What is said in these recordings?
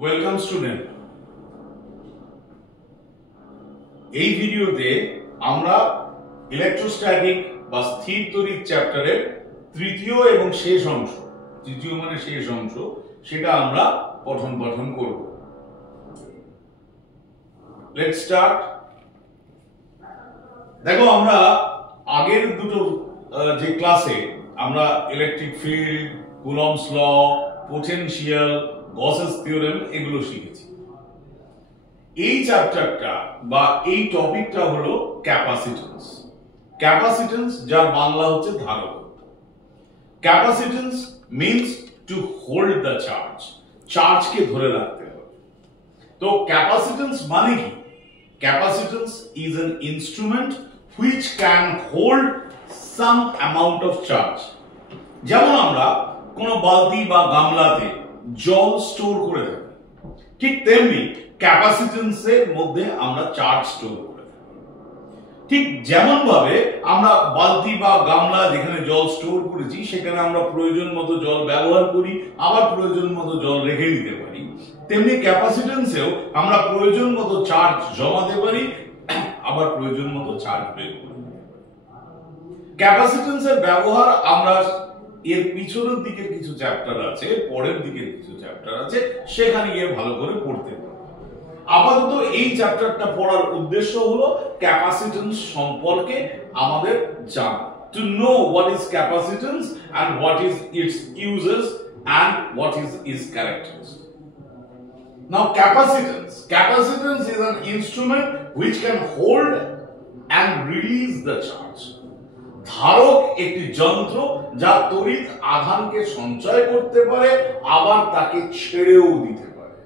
Welcome student. এই ভিডিওতে আমরা ইলেকট্রোস্ট্যাটিক বা স্থির তড়িৎ চ্যাপ্টারের তৃতীয় এবং শেষ অংশ, তৃতীয় মানে শেষ অংশ, সেটা আমরা পঠন পাঠন করব। Let's start. দেখো, আমরা আগের দুটো যে ক্লাসে আমরা electric field, Coulomb's law, potential, Gauss's theorem এগুলো শিখেছি। এই চ্যাপ্টারটা বা এই টপিকটা হলো ক্যাপাসিট্যান্স। ক্যাপাসিট্যান্স যার বাংলা হচ্ছে ধারকত্ব। Capacitance means to hold the charge, চার্জকে ধরে রাখতে হবে। তো ক্যাপাসিট্যান্স মানে কি? Capacitance is an instrument which can hold some amount of charge। যেমন আমরা কোনো বালতি বা গামলাতে জল স্টোর করে থাকি, ঠিক তেমনি ক্যাপাসিট্যান্সের মধ্যে আমরা চার্জ স্টোর করে থাকি। ঠিক যেমন ভাবে আমরা বালতি বা গামলা যেখানে জল স্টোর করেছি সেখানে আমরা প্রয়োজন মতো জল ব্যবহার করি, আবার প্রয়োজন মতো জল রেখে দিতে পারি, তেমনি ক্যাপাসিট্যান্সেও আমরা প্রয়োজন মতো চার্জ জমাতে পারি, আবার প্রয়োজন মতো চার্জ বের করে দিতে পারি। ক্যাপাসিট্যান্সের ব্যবহার আমরা এর পিছনের দিকের কিছু চ্যাপ্টার আছে, পরের দিকের কিছু চ্যাপ্টার আছে, সেখানে গিয়ে ভালো করে পড়তে পারি। আপাতত এই চ্যাপ্টারটা পড়ার উদ্দেশ্য হলো ক্যাপাসিট্যান্স সম্পর্কে আমাদের জানা, to know what is capacitance and what is its uses and what is its characteristics. Now capacitance is an instrument which can hold and release the charge. ধারক একটি যন্ত্র যা তড়িৎ আধানকে সঞ্চয় করতে পারে, আবার তাকে ছেড়েও দিতে পারে।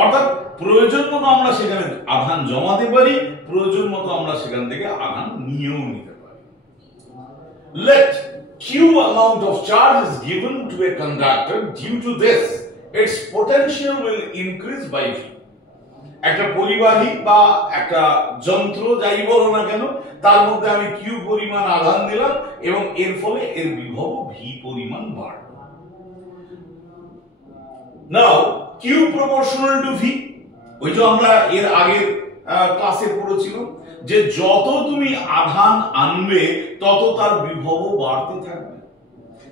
অর্থাৎ প্রয়োজন মতো আমরা সেখানে আধান জমাতে পারি, প্রয়োজন মতো আমরা সেখান থেকে আধান নিয়েও নিতে পারি। Let Q amount of charge is given to a conductor. Due to this, its potential will increase by V. একটা পরিবাহী বা একটা যন্ত্র যাই বলো না কেন, তার মধ্যে আমি Q পরিমাণ আধান দিলাম এবং এর ফলে এর বিভব V পরিমাণ বাড়বে। Now Q proportional to V, ওই যে আমরা এর আগের ক্লাসে পড়েছিলাম যে যত তুমি আধান আনবে তত তার বিভব বাড়তে থাকবে।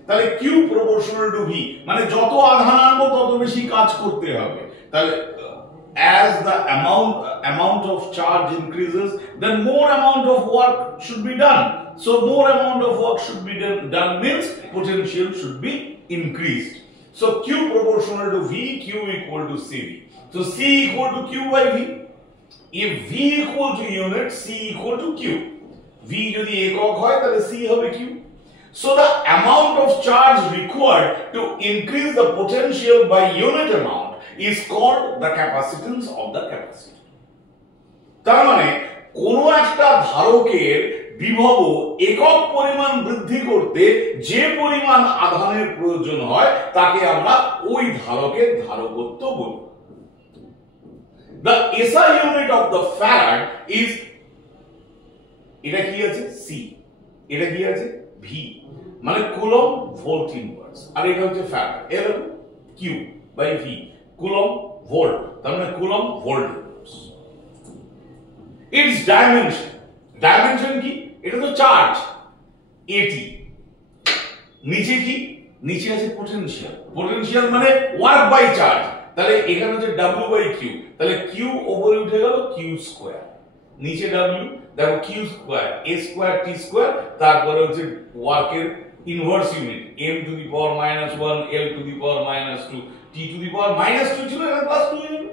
তাহলে Q proportional to V মানে যত আধান আনবো তত বেশি কাজ করতে হবে। তাহলে as the amount of charge increases, then more amount of work should be done. So more amount of work should be done means potential should be increased. So Q proportional to V, Q equal to CV. So C equal to Q by V. If V equal to unit, C equal to Q. V যদি একক হয় তাহলে C হবে Q. So the amount of charge required to increase the potential by unit amount is called the capacitance of the capacitor. তার মানে কোন একটা ধারকের বিভব একক পরিমাণ বৃদ্ধি করতে যে পরিমাণ আধানের প্রয়োজন হয় তাকে আমরা ওই ধারকের ধারকত্ব বলি। The SI unit of the farad is, এটা কি আছে C, এটা কি আছে V, মানে কুলম্ব ভোল্ট ইনভার্স, আর এটা হচ্ছে ফ্যারাড, এর Q by V, coulomb volt, তার মানে coulomb volt inverse. Its dimension কি? এটা তো চার্জ AT, নিচে কি? নিচে আছে পোটেনশিয়াল মানে ওয়ার্ক বাই চার্জ, তাহলে এখানে হচ্ছে W বাই Q, তাহলে Q উপরে উঠে গেল Q স্কয়ার, নিচে W, দেখো Q square, A square T square, তারপরে হচ্ছে ওয়ার্কের inverse unit m to the power -1 l to the power -2 t to the power -2 ছিল, এটা +2 হয়ে যাবে।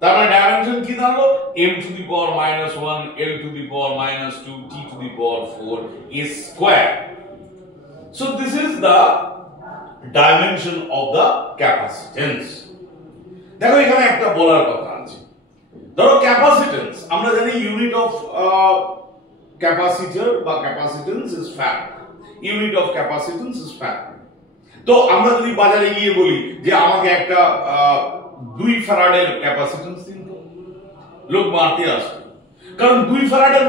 তার মানে ডাইমেনশন কি দাঁড়ালো? m to the power -1 l to the power -2 t to the power 4 a square. So this is the dimension of the capacitance. দেখো এখানে একটা বলার কথা আছে। ধরো ক্যাপাসিট্যান্স, আমরা জানি ইউনিট অফ ক্যাপাসিটর বা capacitance is farad, unit of capacitance is farad. তো আমরা যদি বাজারে গিয়ে বলি যে আমাকে একটা 2 ফ্যারাডের ক্যাপাসিট্যান্স দিন, তো লোক মারতে আসবে, কারণ 2 ফ্যারাডের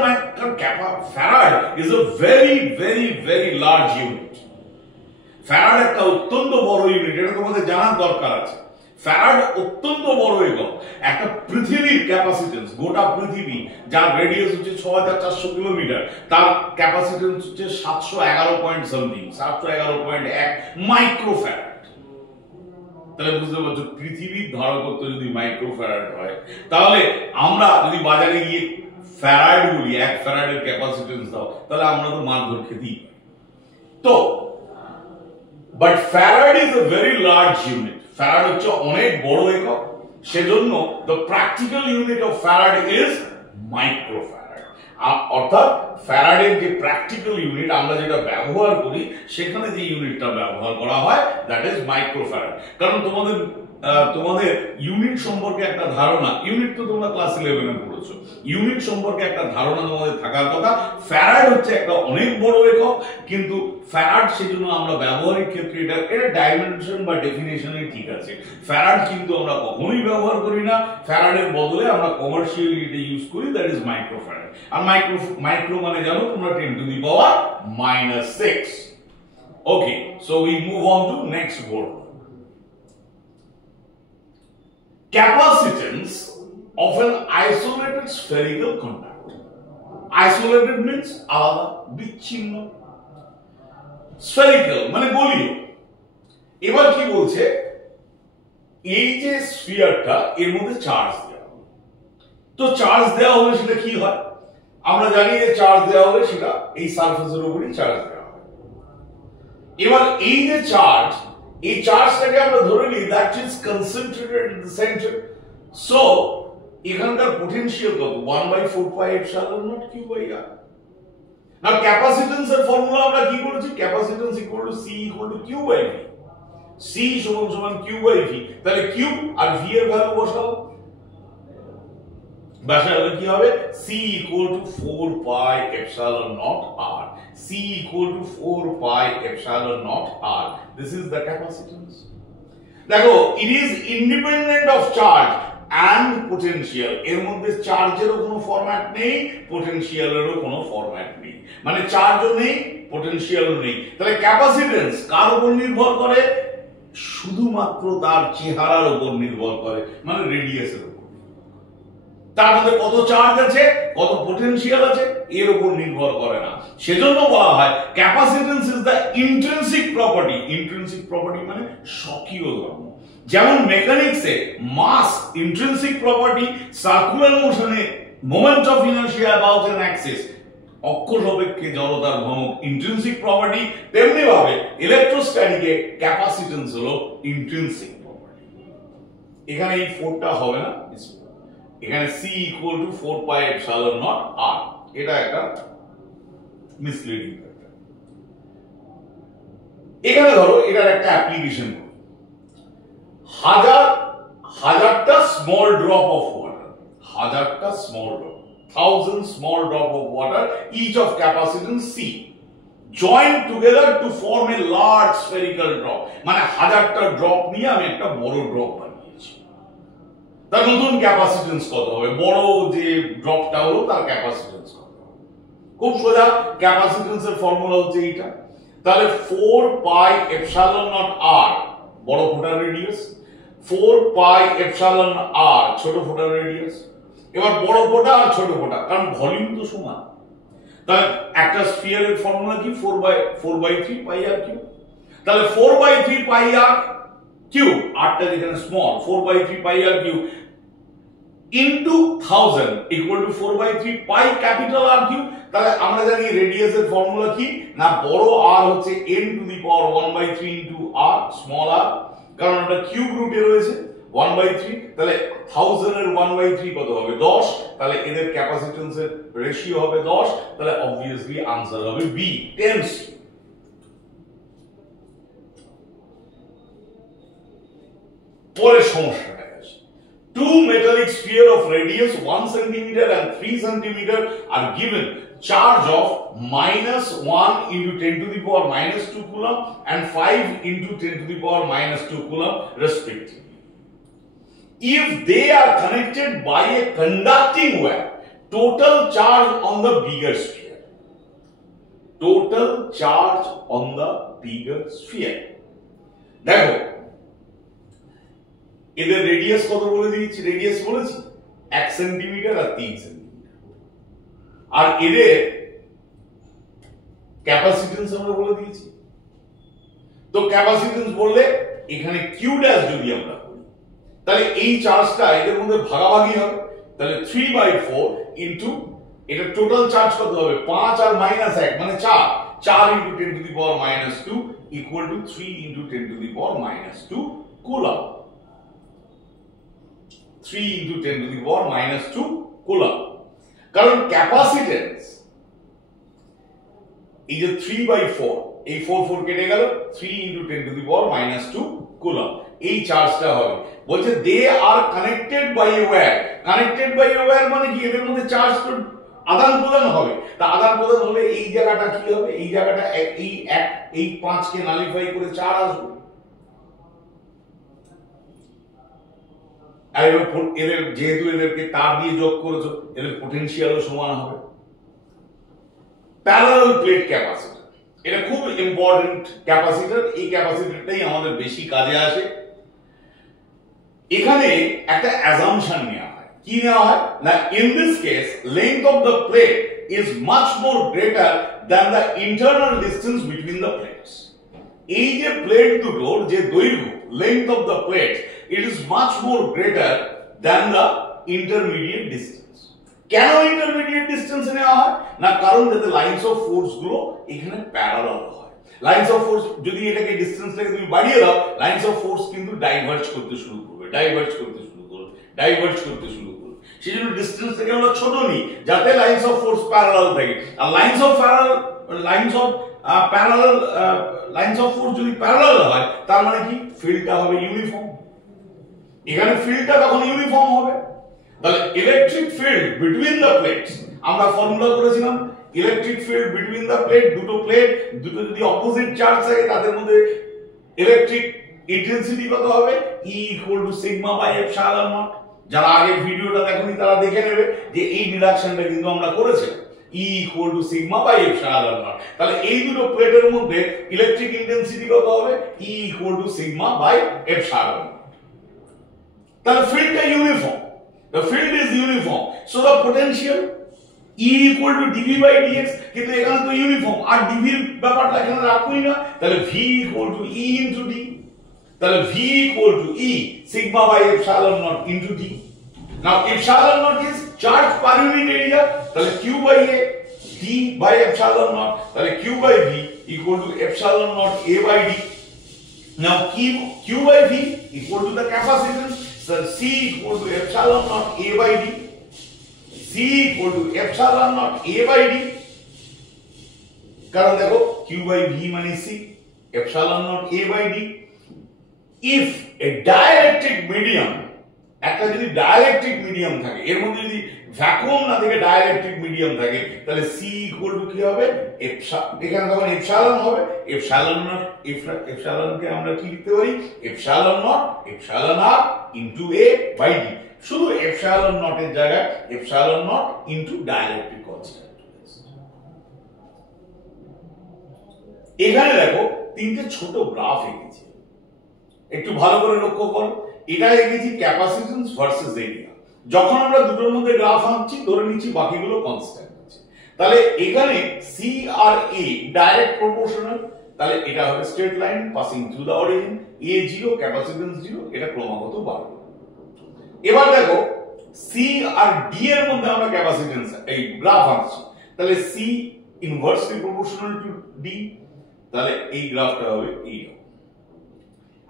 farad is a very very very large unit. Farad একটা অত্যন্ত বড় ইউনিট, এটা তোমাদের জানার দরকার আছে। ফ্যারাড অত্যন্ত বড় একক। একটা পৃথিবীর ক্যাপাসিটেন্স, গোটা পৃথিবী যার রেডিয়াস হচ্ছে 6400 কিলোমিটার, তার ক্যাপাসিটেন্স হচ্ছে 711 পয়েন্ট সামথিং, 711.1 মাইক্রোফ্যারাড। তাহলে বুঝতে পারছো পৃথিবীর ধারকত্ব যদি মাইক্রোফ্যারাড হয়, তাহলে আমরা যদি বাজারে গিয়ে ফ্যারাড বলি, 1 ফ্যারাডের ক্যাপাসিটেন্স দাও, তাহলে আমরা তো মারধর খেতেই পারি। তো but farad is a very large unit. Farad হচ্ছে অনেক বড় একক, সেজন্য the practical unit of farad is microfarad. অর্থাৎ ফ্যারাডের যে প্র্যাকটিক্যাল ইউনিট আমরা যেটা ব্যবহার করি, সেখানে যে ইউনিটটা ব্যবহার করা হয় দ্যাট ইজ মাইক্রোফ্যারাড। কারণ তোমাদের ইউনিট সম্পর্কে একটা ধারণা, ইউনিট তো তোমরা ক্লাস 11 এ পড়েছো, ইউনিট সম্পর্কে একটা ধারণা তোমাদের থাকার কথা। ফ্যারাড হচ্ছে একটা অনেক বড় একক, কিন্তু ফ্যারাড সেজন্য আমরা ব্যবহারিক ক্ষেত্রে এটা ডাইমেনশন বা ডেফিনেশনে ঠিক আছে। ফ্যারাড কিন্তু আমরা কখনোই ব্যবহার করি না, ফ্যারাডের বদলে আমরা কমার্শিয়ালি এটা ইউজ করি, দ্যাট ইজ মাইক্রোফ্যারাড। আর মাইক্রো মানে জানো তোমরা 10⁻⁻⁶। Okay, so we move on to next board. Capacitance of an isolated spherical conductor. Isolated means আলাদা, বিচ্ছিন্ন। Spherical মানে গোলীয়। এবার কি বলছে, এই যে স্ফিয়ারটা, এর মধ্যে চার্জ দেওয়া হবে। তো চার্জ দেওয়া হলে সেটা কি হয়? আমরা জানি যে চার্জ দেওয়া হলে সেটা এই সারফেসের উপরই চার্জ দেওয়া হয়। এবার এই যে চার্জ, এই চার্জটাকে আমরা ধরে নিই that is concentrated in the centre. So এখানকার পোটেনশিয়াল কত? 1/4πε0 q/r। নাও ক্যাপাসিট্যান্স এর ফর্মুলা আমরা কি করেছি? Capacitance equal to c equal two q/v। c সমান q/v। তাহলে q আর v এর ভ্যালু বসাও, বসালে কি হবে? c equal two 4πε0r। c equal to 4πε0r. This is the capacitance. দেখো, it is independent of charge and potential. এর মধ্যে চার্জেরও কোনো ফরম্যাট নেই, পটেনশিয়ালেরও কোনো ফরম্যাট নেই। মানে চার্জও নেই, পটেনশিয়ালও নেই। তাহলে ক্যাপাসিটেন্স কার উপর নির্ভর করে? শুধুমাত্র তার চেহারার উপর নির্ভর করে, মানে রেডিয়াসের উপর। তার মধ্যে কত চার্জ আছে, কত পটেনশিয়াল আছে, এর উপর নির্ভর করে না। সেজন্য বলা হয় capacitance is the intrinsic property. Intrinsic property মানে স্বকীয় ধর্ম। যেমন মেকানিক্সে মাস ইন্ট্রিনসিক প্রপার্টি, সার্কুলার মোশনে moment of inertia about an axis অক্ষ সাপেক্ষে জড়তার ভ্রমক ইন্ট্রিনসিক প্রপার্টি, তেমনি ভাবে ইলেকট্রোস্ট্যাটিকে ক্যাপাসিটেন্স হলো ইন্ট্রিনসিক প্রপার্টি। এখানে এই 4টা হবে না, এখানে c ইকুয়াল টু 4πε0r। এটা একটা মিসলিডিং ফ্যাক্টর। এখানে ধরো এটার একটা অ্যাপ্লিকেশন করি, হাজারটা স্মল ড্রপ অফ ওয়াটার, হাজারটা small drop, 1000 small drop of water, each of capacitance c, joined together to form a large spherical drop. মানে হাজারটা ড্রপ নিয়ে আমি একটা বড় ড্রপ বানিয়েছি। তার নতুন ক্যাপাসিটেন্স কত হবে? বড় যে ড্রপটা হলো তার ক্যাপাসিটেন্স কত হবে? খুব সোজা, ক্যাপাসিটেন্সের ফর্মুলা হচ্ছে এইটা। তাহলে 4πε0r বড় ফোঁটার রেডিয়াস, 4πε0r ছোট ফোঁটার রেডিয়াস। এবার বড় ফোঁটা আর ছোট ফোঁটা, কারণ ভলিউম তো সমান। তাহলে একটা স্ফিয়ারের ফর্মুলা কি? 4/3πr3। তাহলে 4/3πr3, আরটা যেখানে small, 4/3πr3 into 1000 equal to 4/3π capital R3। তাহলে আমরা জানি রেডিয়াসের ফর্মুলা কি না, বড় r হচ্ছে n⁻⁴ into r small r, কারণ এটা কিউব রুটে রয়েছে 1/3। তাহলে 1000 এর 1/3 কত হবে? 10। তাহলে এদের ক্যাপাসিটেন্সের রেশিও হবে 10। তাহলে অবভিয়াসলি आंसर হবে B, 10C। পরের সমস্যাটা আছে, two metallic sphere of radius 1 cm and 3 cm are given charge of -1 into 10⁻⁻2 coulomb and 5 into 10⁻⁻2 coulomb respectively. If they are connected by a conducting wire, total charge on the bigger sphere. Total charge on the bigger sphere. দেখো, এদের radius কত বলে দিয়েছি, radius বলেছি 1 centimetre আর 3 centimetre, আর এদের capacitance আমরা বলে দিয়েছি। তো ক্যাপাসিটেন্স বললে এখানে কিউ ড্যাশ যদি আমরা করি তাহলে এই চার্জটা এদের মধ্যে ভাগাভাগি হবে, তাহলে 3/4 ইনটু এটা টোটাল চার্জ কত হবে 5 আর -1 মানে 4, 4 into 10 to the power -2 equal to 3 into 10 to the power -2 coulomb. 3 into 10 to the power -2 coulomb. কারণ ক্যাপাসিটেন্স এই যে 3/4, এই 4 কেটে গেল, 3 into 10 to the power -2 coulomb এই চার্জটা হবে। বলছে they are connected by a wire. Connected by a wire মানে কি, এদের মধ্যে চার্জ আদান প্রদান হবে। তা আদান প্রদান হলে এই জায়গাটা কি হবে, এই জায়গাটা এই 5 কে নালিফাই করে 4 আসবে, আর এদের যেহেতু এদেরকে তার দিয়ে যোগ করেছো এদের পটেনশিয়ালও সমান হবে। প্যারালাল প্লেট ক্যাপাসিটর এটা খুব ইম্পর্টেন্ট ক্যাপাসিটর, এই ক্যাপাসিটরটাই আমাদের বেশি কাজে আসে। এখানে একটা অ্যাজাম্পশন নেওয়া হয়, কি নেওয়া হয় না, in this case length of the plate is much more greater than the internal distance between the plates. এই যে প্লেট দুটোর যে দৈর্ঘ্য, length of the plate, it is much more greater than the intermediate distance. কেন intermediate distance নেওয়া হয় না, কারণ যাতে লাইনস অফ ফোর্স গুলো এখানে প্যারালাল হয়। লাইনস অফ ফোর্স যদি এটাকে ডিসটেন্সটাকে তুমি বাড়িয়ে দাও, লাইনস অফ ফোর্স কিন্তু ডাইভার্জ করতে শুরু করবে, ডাইভার্জ করতে শুরু করবে, ডাইভার্জ করতে শুরু করবে। সেই জন্য ডিসটেন্সটাকে আমরা ছোট নিই যাতে লাইনস অফ ফোর্স প্যারালাল থাকে। আর লাইনস অফ ফোর্স যদি প্যারালাল হয় তার মানে কি, ফিল্ডটা হবে ইউনিফর্ম। এখানে ফিল্ডটা তখন ইউনিফর্ম হবে। তাহলে electric field between the plates, আমরা ফর্মুলা করেছিলাম electric field between the plate, দুটো প্লেট, দুটো যদি অপোজিট চার্জ থাকে তাদের মধ্যে ইলেকট্রিক ইন্টেন্সিটি কত হবে, E equal to sigma by epsilon nought. যারা আগে ভিডিওটা দেখেনি তারা দেখে নেবে যে এই ডিডাকশনটা কিন্তু আমরা করেছিলাম, E equal to sigma by epsilon nought. তাহলে এই দুটো প্লেটের মধ্যে ইলেকট্রিক ইন্টেন্সিটি কত হবে, E equal to sigma by epsilon nought. তাহলে ফিল্ডটা uniform, the field is uniform, so the potential E equal to dV by dx, কিন্তু এখানে তো ইউনিফর্ম, আর dv এর ব্যাপারটা এখানে রাখবোই না, তাহলে V equal to E into d, তাহলে V equal to E sigma by epsilon naught into d. Now epsilon naught is charge per unit area, তাহলে Q by A d by epsilon naught, তাহলে Q by V equal to epsilon naught A by d. Now Q by V equal to the capacitance, so C equal to epsilon naught A by d, C equal to epsilon naught A by d, কারণ দেখো Q by V মানে C, epsilon naught A by d. If a dielectric medium, একটা যদি dielectric medium থাকে, এর মধ্যে যদি vacuum না থেকে ডাইলেকট্রিক মিডিয়াম থাকে, তাহলে C ইকুয়াল টু কি হবে, এখানে তখন এপসাইলন হবে, এপসাইলন নট, এপসাইলনকে আমরা কি লিখতে পারি, epsilon nought epsilon r into A by d। শুধু এপসাইলন নটের জায়গায় epsilon not into dielectric constant. এখানে দেখো তিনটে ছোট গ্রাফ এঁকেছি, একটু ভালো করে লক্ষ্য করো। এটা এঁকেছি ক্যাপাসিটেন্স ভার্সেস এরিয়া। যখন আমরা দুটোর মধ্যে গ্রাফ আঁকছি ধরে নিচ্ছি বাকিগুলো কনস্ট্যান্ট আছে, তাহলে এখানে C R a direct proportional, তাহলে এটা হবে straight line passing through the origin, A 0 capacitance 0, এটা ক্রমাগত বাড়বে। এবার দেখো সি আর ডি এর মধ্যে আমরা ক্যাপাসিটেন্স এই গ্রাফ আঁকছি, তাহলে C inversely proportional to D, তাহলে এই গ্রাফটা হবে এই।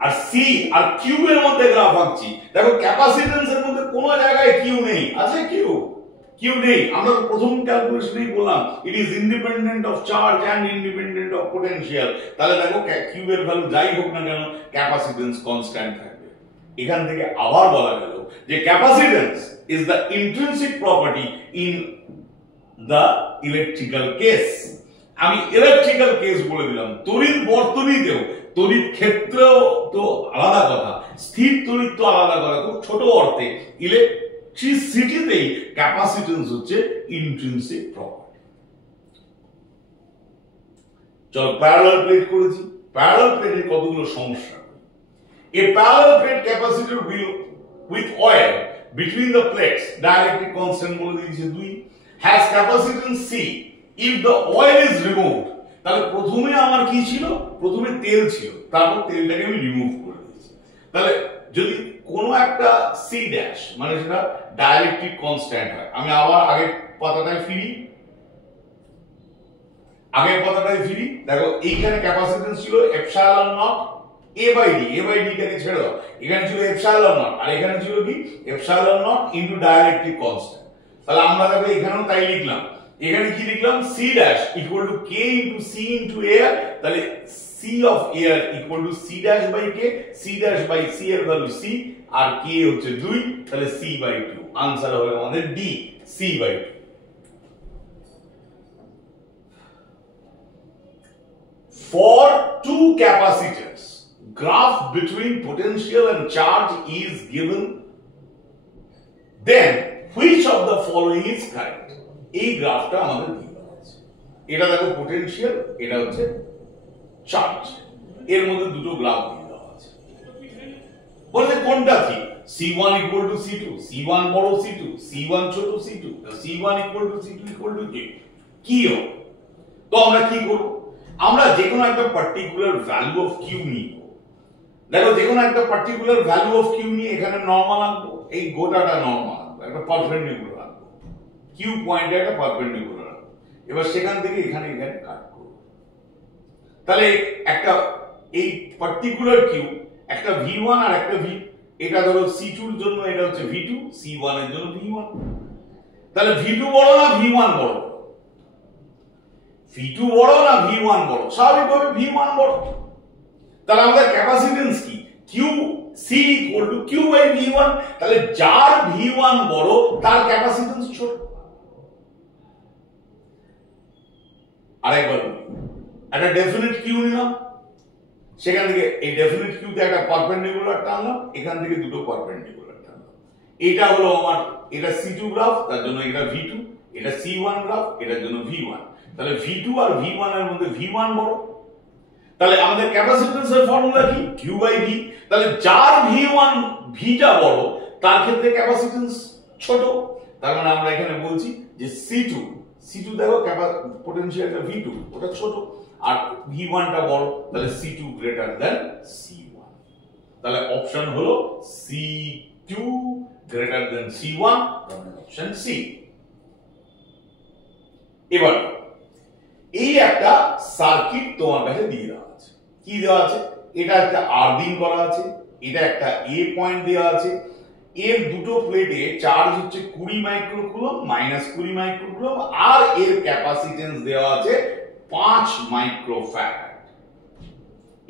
আর সি আর কিউ এর মধ্যে গ্রাফ আঁকছি, দেখো ক্যাপাসিটেন্স এর মধ্যে কোনো জায়গায় কিউ নেই, আছে কিউ নেই। আমরা প্রথম ক্যালকুলেশনেই বললাম it is independent of charge and independent of potential, তাহলে দেখো কিউ এর ভ্যালু যাই হোক না কেন ক্যাপাসিটেন্স কনস্ট্যান্ট থাকবে। এখান থেকে আবার বলা গেল যে capacitance is the intrinsic property in the electrical case. আমি ইলেকট্রিক্যাল কেস বলে দিলাম, তড়িৎ বর্তনীতেও, তড়িৎ ক্ষেত্রেও তো আলাদা কথা, স্থির তড়িৎ তো আলাদা কথা। খুব ছোট অর্থে ইলেকট্রিসিটিতেই ক্যাপাসিটেন্স হচ্ছে ইন্ট্রিনসিক প্রপার্টি। চলো প্যারালাল প্লেট করেছি, প্যারালাল প্লেটের কতগুলো সমস্যা। A parallel plate capacitor will with oil between the plates, dielectric constant বলে দিয়েছে 2, has capacitance C if the oil is removed। তাহলে প্রথমে আমার কি ছিল, প্রথমে তেল ছিল, তারপর তেলটাকে আমি রিমুভ করে দিয়েছি। তাহলে যদি কোনো একটা সি ড্যাশ মানে সেটা ডাইলেকট্রিক কনস্ট্যান্ট হয়, আমি আবার আগের পাতাটায় ফিরি, দেখো এইখানে ক্যাপাসিট্যান্স ছিল epsilon nought A by D, টাকে ছেড়ে দাও, এখানে ছিল এপসাইলন নট আর এখানে ছিল কি epsilon not into dielectric constant. তাহলে আমরা দেখো এখানেও তাই লিখলাম, এখানে কি লিখলাম C dash equal to K into C into air, তাহলে C of air equal to C dash by K, C dash by C এর ভ্যালু সি আর কে হচ্ছে 2, তাহলে সি বাই 2, आंसर হবে আমাদের D C by 2। For two capacitors, graph between potential and charge is given, then which of the following is correct? এই গ্রাফটা আমাদের দিয়ে দেওয়া আছে, এটা দেখো পোটেনশিয়াল, এটা হচ্ছে চার্জ, এর মধ্যে দুটো গ্রাফ দিয়ে দেওয়া আছে। বলতে কোনটা ঠিক, C1 equal to C2, C1 বড় C2, C1 ছোট C2, C1 equal to C2 equal to J, কি হবে? তো আমরা কি করব, আমরা যে কোনো একটা পার্টিকুলার ভ্যালু অফ কিউ নিব। দেখো যে কোনো একটা পার্টিকুলার ভ্যালু অফ কিউ নিয়ে এখানে নরমাল আনবো, এই গোটাটা নরমাল আনবো, একটা পারপেন্ডিকুলার আনবো, কিউ পয়েন্টে একটা পারপেন্ডিকুলার আনবো, এবার সেখান থেকে এখানে কাট করব। তাহলে একটা এই পার্টিকুলার কিউ একটা V1 আর একটা V, এটা ধরো C2 এর জন্য এটা হচ্ছে V2, C1 এর জন্য V1। তাহলে V2 বড় না V1 বড়, V2 বড় না V1 বড়, স্বাভাবিকভাবে V1 বড়। তাহলে আমাদের ক্যাপাসিট্যান্স কি, Q C equal to Q by V1, তাহলে যার V1 বড় তার ক্যাপাসিট্যান্স ছোট। আরেকবার একটা ডেফিনিট কিউ নিলাম, সেখান থেকে এই ডেফিনিট কিউতে একটা পারপেন্ডিকুলার টানলাম, এখান থেকে দুটো পারপেন্ডিকুলার টানলাম, এটা হলো আমার এটা C2 গ্রাফ, তার জন্য এটা V2, এটা C1 গ্রাফ, এটার জন্য V1। তাহলে V2 আর V1 এর মধ্যে V1 বড়, তাহলে আমাদের ক্যাপাসিট্যান্সের ফর্মুলা কি Q বাই V। তাহলে যার V1 Vটা বড় তার ক্ষেত্রে ক্যাপাসিট্যান্স ছোট, তার মানে আমরা এখানে বলছি যে C2 দেখো পোটেনশিয়ালটা V2 ওটা ছোট আর V1টা বড়, তাহলে C2 গ্রেটার দ্যান C1। তাহলে অপশন হলো C2 গ্রেটার দ্যান C1, তাহলে অপশন সি। এবার এই একটা সার্কিট তোমার কাছে দিয়ে দেওয়া আছে, কি দেওয়া আছে, এটা একটা আর্দিং করা আছে, এটা একটা এ পয়েন্ট দেওয়া আছে, এর দুটো প্লেটে চার্জ হচ্ছে 20 মাইক্রোকুলম মাইনাস 20 মাইক্রোকুলম আর এর ক্যাপাসিট্যান্স দেওয়া আছে 5 মাইক্রোফ্যারাড,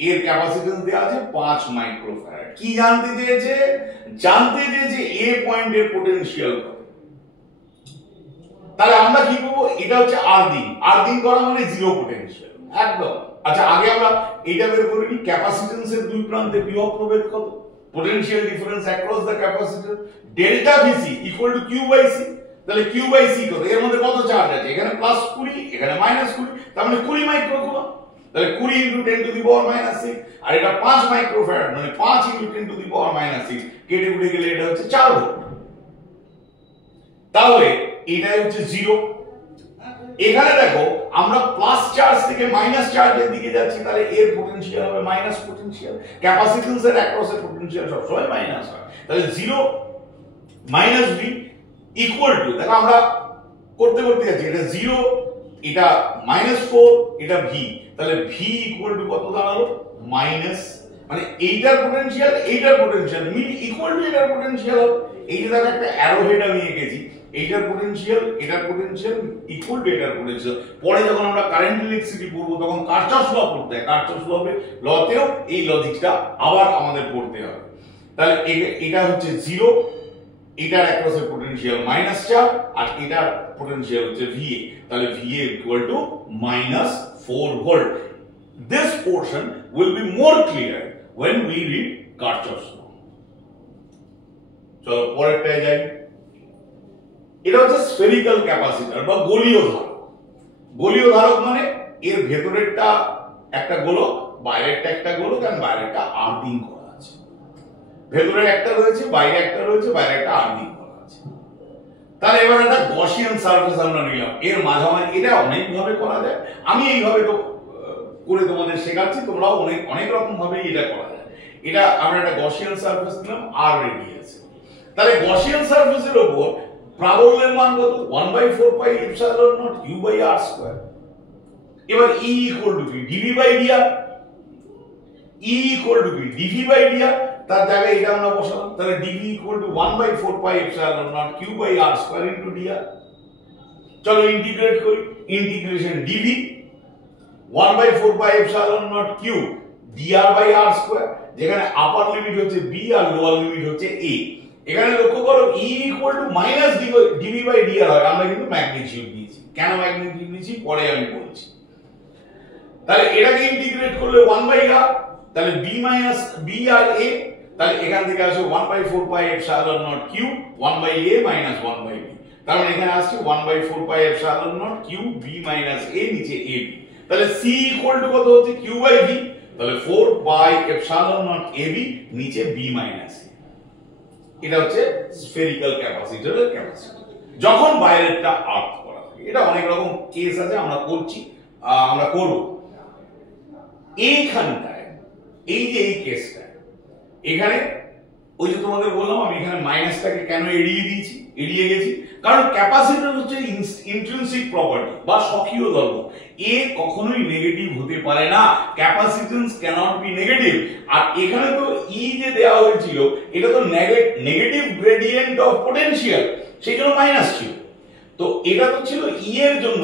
এর ক্যাপাসিট্যান্স দেওয়া আছে 5 মাইক্রোফ্যারাড। কি জানতে চেয়েছে, জানতে চেয়েছে এ পয়েন্টের পোটেনশিয়াল কত। তাহলে আমরা কি করব, এটা হচ্ছে আর্দিং করা মানে জিরো পোটেনশিয়াল একদম। আচ্ছা আগে আমরা এটা বের করে নিই, ক্যাপাসিট্যান্সের দুই প্রান্তে বিভব প্রভেদ কত, potential difference across the capacitor delta Vc equal to Q by C। তাহলে Q by C কত, এর মধ্যে কত চার্জ আছে, এখানে প্লাস 20 এখানে মাইনাস 20, তার মানে 20 মাইক্রোকুলম, তাহলে 20 into 10 to the power minus 6 আর এটা 5 মাইক্রোফ্যারাড মানে 5 into 10 to the power minus 6, কেটে কুটে গেলে এটা হচ্ছে 4 ভোল্ট। তাহলে এটাই হচ্ছে 0। এখানে দেখো আমরা প্লাস চার্জ থেকে মাইনাস চার্জের দিকে যাচ্ছি, তাহলে এর পোটেনশিয়াল হবে মাইনাস পোটেনশিয়াল, ক্যাপাসিট্যান্সের অ্যাক্রস এর পোটেনশিয়াল সব সময় মাইনাস হয়। তাহলে 0 মাইনাস v ইকুয়াল টু, দেখো আমরা করতে করতে যাচ্ছি, এটা 0 এটা -4 এটা v, তাহলে v ইকুয়াল টু কত দাঁড়ালো মাইনাস, মানে এইটার পোটেনশিয়াল মিন ইকুয়াল টু এটার পোটেনশিয়াল হবে। এই যে দেখো একটা অ্যারো হেড আমি এঁকেছি, এটার পোটেনশিয়াল ইকুয়াল টু এটার পোটেনশিয়াল। পরে যখন আমরা কারেন্ট ইলেকট্রিসিটি পড়বো তখন কার্চফ ল পড়তে হয়, কার্চফ লতেও এই লজিকটা আবার আমাদের পড়তে হবে। তাহলে এটা হচ্ছে 0, এটার অ্যাক্রসের পোটেনশিয়াল মাইনাস চার্জ আর এটার পোটেনশিয়াল হচ্ছে VA, তাহলে VA equal to -4 volt. This portion will be more clear when we read Kirchhoff's law. চলো পরেরটায় যাই। এটা হচ্ছে স্ফেরিক্যাল ক্যাপাসিটর বা গোলীয় ধারক। গোলীয় ধারক মানে এর ভেতরেরটা একটা গোলক, বাইরেরটা একটা গোলক আর বাইরেরটা আর্দিং করা আছে। ভেতরে একটা রয়েছে, বাইরে একটা রয়েছে, বাইরে একটা আর্ধিক বলা আছে। তাহলে এবার একটা গসিয়ান সারফেস আমরা নিলাম, এর মাঝামাঝি, এটা অনেক ভাবে করা যায়, আমি এইভাবে তো করে তোমাদের শেখাচ্ছি, তোমরাও অনেক রকম ভাবে এটা করা যায়। এটা আমরা একটা গসিয়ান সারফেস নিলাম, আর রেডিয়াস। তাহলে গসিয়ান সারফেসের উপর প্রাবল্যের মান কত? 1/4 pi epsilon nought u by r square. এবার E ইকুয়াল টু কি? dv by dr। E equal to কি? dv বাই dr, তার জায়গায় এটা আমরা বসালাম। তাহলে dv equal to 1/4 pi epsilon nought q by r square into dr। চলো ইন্টিগ্রেট করি, integration dv 1/4 pi epsilon nought q dr by r square, যেখানে আপার লিমিট হচ্ছে b আর লোয়ার লিমিট হচ্ছে a। এখানে লক্ষ্য করো E equal to minus dv by dr হয়, আমরা কিন্তু ম্যাগনিটিউড নিয়েছি। কেন ম্যাগনিটিউড নিয়েছি পরে আমি বলছি। তাহলে এটাকে ইন্টিগ্রেট করলে 1/r, তাহলে b মাইনাস b আর a, তাহলে এখান থেকে আসবে 1/4 pi epsilon nought q 1/a minus 1/b। তার মানে এখানে আসছে 1/4 pi epsilon nought q b minus a, নিচে ab। তাহলে c ইকুয়াল টু কত হচ্ছে? q বাই v, তাহলে 4 পাই এপসাইলন নট ab, নিচে b মাইনাস a। এটা হচ্ছে স্ফেরিক্যাল ক্যাপাসিটরের ক্যাপাসিটি যখন বাইরেরটা আর্থ করা থাকে। এটা অনেক রকম কেস আছে, আমরা করছি, আমরা করব। এইখানটায় এই যে এই কেসটা, এখানে ওই যে তোমাদের বললাম আমি এখানে মাইনাসটাকে কেন এড়িয়ে গেছি, কারণ ক্যাপাসিটর হচ্ছে ইন্ট্রিনসিক প্রপার্টি বা স্বকীয় ধর্ম, এ কখনোই নেগেটিভ হতে পারে না। Capacitance cannot be negative. আর এখানে তো ই যে দেওয়া হয়েছিল এটা তো নেগেটিভ গ্রেডিয়েন্ট অফ পটেনশিয়াল, সেই জন্য মাইনাস ছিল। তো এটা তো ছিল ই এর জন্য,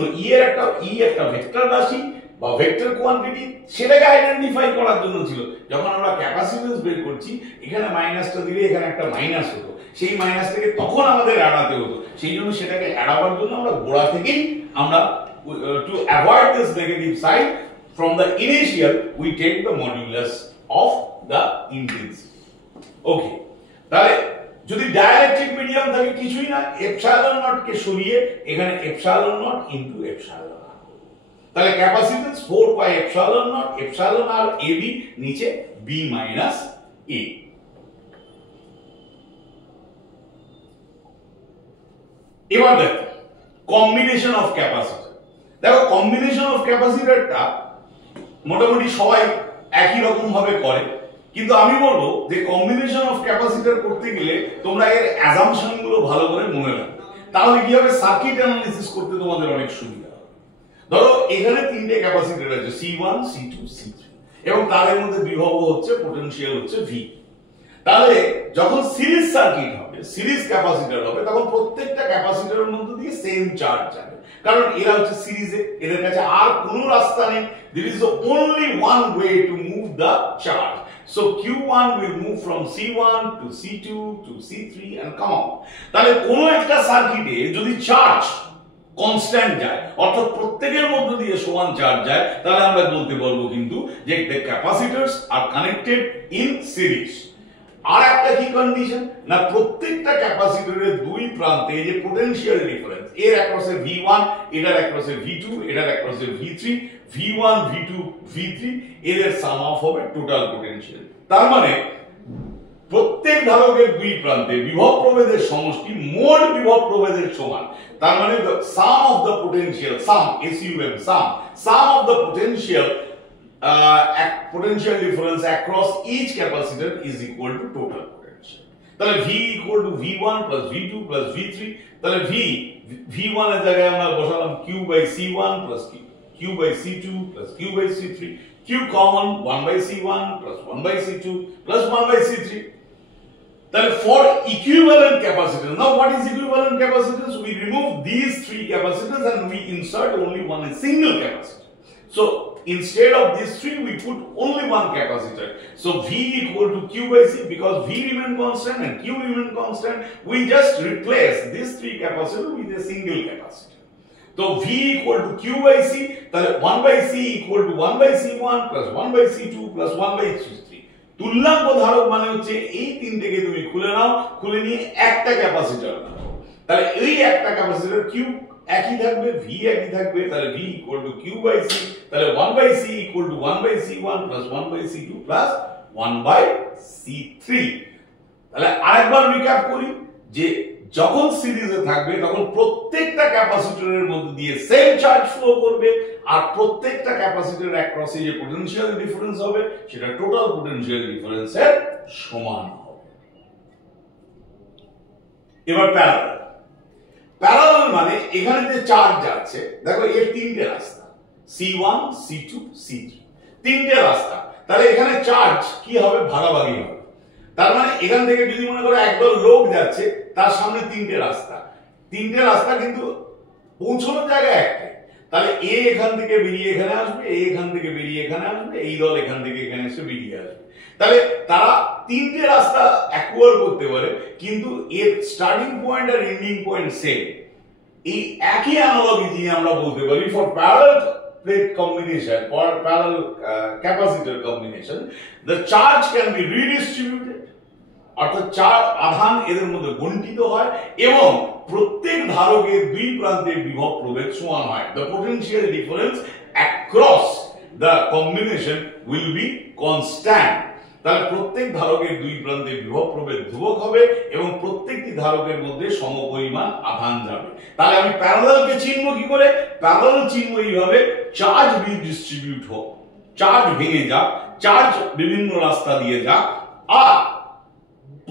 একটা ভেক্টর রাশি বা ভেক্টর কোয়ান্টিটি, সেটাকে আইডেন্টিফাই করার জন্য ছিল। যখন আমরা ক্যাপাসিটেন্স বের করছি, এখানে মাইনাসটা দিলে এখানে একটা মাইনাস হতো, সেই মাইনাসটাকে তখন আমাদের এড়াতে হতো। সেই জন্য সেটাকে এড়াবার জন্য আমরা গোড়া থেকেই আমরা to avoid this negative side from the initial we take the modulus of the intensity. Okay, তাহলে যদি ডাইইলেকট্রিক মিডিয়াম থাকে কিছুই না, এপসাইলন নট কে সরিয়ে এখানে epsilon not into epsilon r, তাহলে capacitance 4 pi epsilon nought epsilon r ab, নিচে b minus a। এবার দেখো কম্বিনেশন অফ ক্যাপাসিটর। দেখো কম্বিনেশন অফ ক্যাপাসিটরটা মোটামুটি সবাই একই রকম ভাবে করে, কিন্তু আমি বলবো যে কম্বিনেশন অফ ক্যাপাসিটর করতে গেলে তোমরা এর অ্যাজাম্পশন গুলো ভালো করে মনে রাখবে, তাহলে কি হবে সার্কিট অ্যানালিসিস করতে তোমাদের অনেক সুবিধা হবে। ধরো এখানে তিনটে ক্যাপাসিটর আছে C1 C2 C3 এবং তাদের মধ্যে বিভব হচ্ছে পটেনশিয়াল হচ্ছে V। তাহলে যখন সিরিজ সার্কিট হবে, সিরিজ ক্যাপাসিটর হবে, তখন প্রত্যেকটা ক্যাপাসিটরের মধ্যে দিয়ে সেম চার্জ যাবে, কারণ এরা হচ্ছে সিরিজে, এদের কাছে আর কোনো রাস্তা নেই। There is only one way to move the charge. So Q1 will move from C1 to C2 to C3 and come on. তাহলে কোন একটা সার্কিটে যদি চার্জ কনস্ট্যান্ট যায়, অর্থাৎ প্রত্যেকের মধ্য দিয়ে সমান চার্জ যায়, তাহলে আমরা বলতে পারবো কিন্তু যে the capacitors are connected in series। আর একটা কি কন্ডিশন না, প্রত্যেকটা ক্যাপাসিটরের দুই প্রান্তে যে পটেনশিয়াল ডিফারেন্স, এর অ্যাক্রসে V1, এটার অ্যাক্রসে V2, এটার অ্যাক্রসে V3, V1 V2 V3, এদের সাম অফ হবে টোটাল পটেনশিয়াল। তার মানে প্রত্যেক ধারকের দুই প্রান্তে বিভব প্রভেদের সমষ্টি মোট বিভব প্রভেদের সমান। তার মানে sum of the potential, sum of the potential potential difference across each capacitor is equal to total potential. তাহলে V equal to V1 plus V2 plus V3, তাহলে V1 এর জায়গায় আমরা বসালাম Q by C1 plus Q by C2 plus Q by C3, Q common 1 by C1 plus 1 by C2 plus 1 by C3. Then for equivalent capacitance, now what is equivalent capacitance? We remove these three capacitors and we insert only one single capacitor. So instead of these three, we put only one capacitor. So V equal to Q by C, because V remain constant and Q remain constant, we just replace these three capacitors with a single capacitor. So V equal to Q by C, then 1 by C equal to 1 by C1 plus 1 by C2 plus 1 by C3. তুল্যাঙ্ক ধারক মানে হচ্ছে এই তিনটেকে তুমি খুলে নাও, খুলে নিয়ে একটা capacitor নাও, তাহলে এই একটা ক্যাপাসিটর Q একই থাকবে, V একই থাকবে, তাহলে V equal to Q by C, তাহলে 1 by C equal to 1 by C1 plus 1 by C2 plus 1 by C3। তাহলে আরেকবার রিক্যাপ করি যে যখন সিরিজে থাকবে তখন প্রত্যেকটা ক্যাপাসিটরের মধ্যে দিয়ে সেম চার্জ ফ্লো করবে, আর প্রত্যেকটা ক্যাপাসিটরের অ্যাক্রসে যে পোটেনশিয়াল ডিফারেন্স হবে সেটা টোটাল পোটেনশিয়াল ডিফারেন্সের সমান হবে। এবার প্যারালাল। প্যারালাল মানে এখানে যে চার্জ যাচ্ছে, দেখো এর তিনটে রাস্তা, C1 C2 C3, তিনটে রাস্তা। তাহলে এখানে চার্জ কি হবে? ভাগাভাগি হবে। তার মানে এখান থেকে যদি মনে করো একদল লোক যাচ্ছে, তার সামনে তিনটে রাস্তা, তিনটে রাস্তা কিন্তু পৌঁছানোর জায়গা একটাই। তাহলে এ এখান থেকে বেরিয়ে এখানে আসবে, এ এখান থেকে বেরিয়ে এখানে আসবে, এই দল এখান থেকে এখানে এসে বেরিয়ে আসবে। তাহলে তারা তিনটে রাস্তা অ্যাকোয়ার করতে পারে, কিন্তু এর স্টার্টিং পয়েন্ট আর এন্ডিং পয়েন্ট সেম। এই একই অ্যানালজি দিয়ে আমরা বলতে পারি for parallel plate combination or parallel capacitor combination, the charge can be redistributed, অর্থাৎ চার আধান এদের মধ্যে বণ্টিত হয় এবং প্রত্যেক ধারকের দুই প্রান্তের বিভব প্রভেদ সমান হয়। The potential difference across the combination will be constant. তাহলে প্রত্যেক ধারকের দুই প্রান্তে বিভব প্রভেদ ধ্রুবক হবে এবং প্রত্যেকটি ধারকের মধ্যে সমপরিমাণ আধান যাবে। তাহলে আমি প্যারালালকে চিনব কি করে? প্যারালাল চিনব এইভাবে, চার্জ ডিস্ট্রিবিউট হোক, চার্জ ভেঙে যাক, চার্জ বিভিন্ন রাস্তা দিয়ে যাক, আর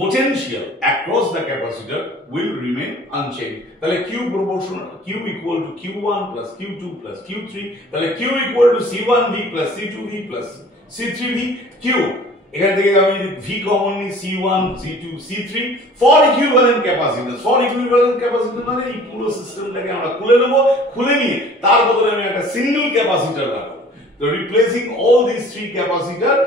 potential across the capacitor will remain unchanged. তাহলে Q proportional, Q equal to Q1 plus Q2 plus Q3, তাহলে Q equal to C1V plus C2V plus C3V, Q এখান থেকে আমি যদি V কমন নিই, C1 C2 C3 for equivalent capacitance. For equivalent capacitance মানে এই পুরো সিস্টেমটাকে আমরা খুলে নেব, খুলে নিয়ে তার বদলে আমি একটা সিঙ্গেল ক্যাপাসিটর রাখবো। তো replacing all this three capacitor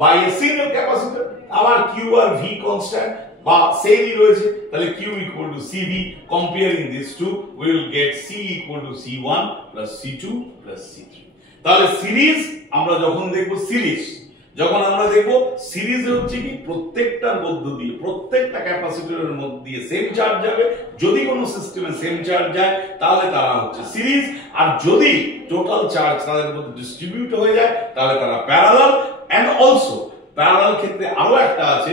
by a single capacitor. আবার Q আর V কনস্ট্যান্ট বা সেমই রয়েছে, তাহলে Q equal to CV, comparing these two we will get C equal to C1 plus C2 plus C3। তাহলে series আমরা যখন দেখব, যখন আমরা দেখব সিরিজে হচ্ছে কি প্রত্যেকটার মধ্য দিয়ে, প্রত্যেকটা ক্যাপাসিটরের মধ্যে দিয়ে সেম চার্জ যাবে। যদি কোনো সিস্টেমে সেম চার্জ যায় তাহলে তারা হচ্ছে সিরিজ, আর যদি টোটাল চার্জ তাদের মধ্যে ডিস্ট্রিবিউট হয়ে যায় তাহলে তারা প্যারালাল। এন্ড অলসো প্যারালাল ক্ষেত্রে আরো একটা আছে,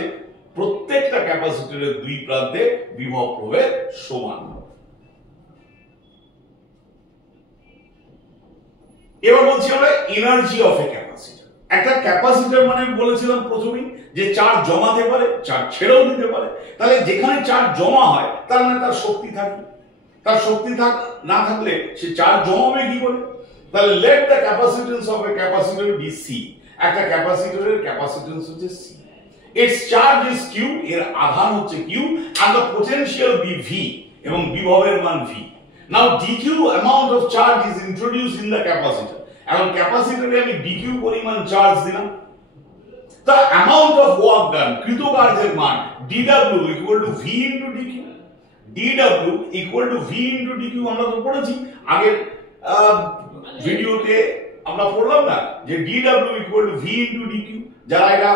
প্রত্যেকটা ক্যাপাসিটরের দুই প্রান্তে বিভব প্রভেদ সমান। এবার বলছি আমরা এনার্জি অফ এ ক্যাপাসিটর। একটা ক্যাপাসিটর মানে বলেছিলাম প্রথমেই যে চার্জ জমাতে পারে, চার্জ ছেড়েও দিতে পারে। তাহলে যেখানে চার্জ জমা হয় তার মানে তার শক্তি থাকবে, তার শক্তি না থাকলে সে চার্জ জমাবে কি করে? তাহলে let the capacitance of a capacitor be C. একটা ক্যাপাসিটরের ক্যাপাসিট্যান্স হচ্ছে C, its charge is q, এর আধান হচ্ছে q, and the potential be v, এবং বিভবের মান v. Now dq amount of charge is introduced in the capacitor. এখন ক্যাপাসিটরে আমি dq পরিমাণ চার্জ দিলাম, the amount of work done, কৃত কার্যের মান dw equal to v into dq, dw equal to v into dq। আমরা তো পড়েছি আগের ভিডিওতে, আমরা পড়লাম না যে dw equal to v into dq। যারা এটা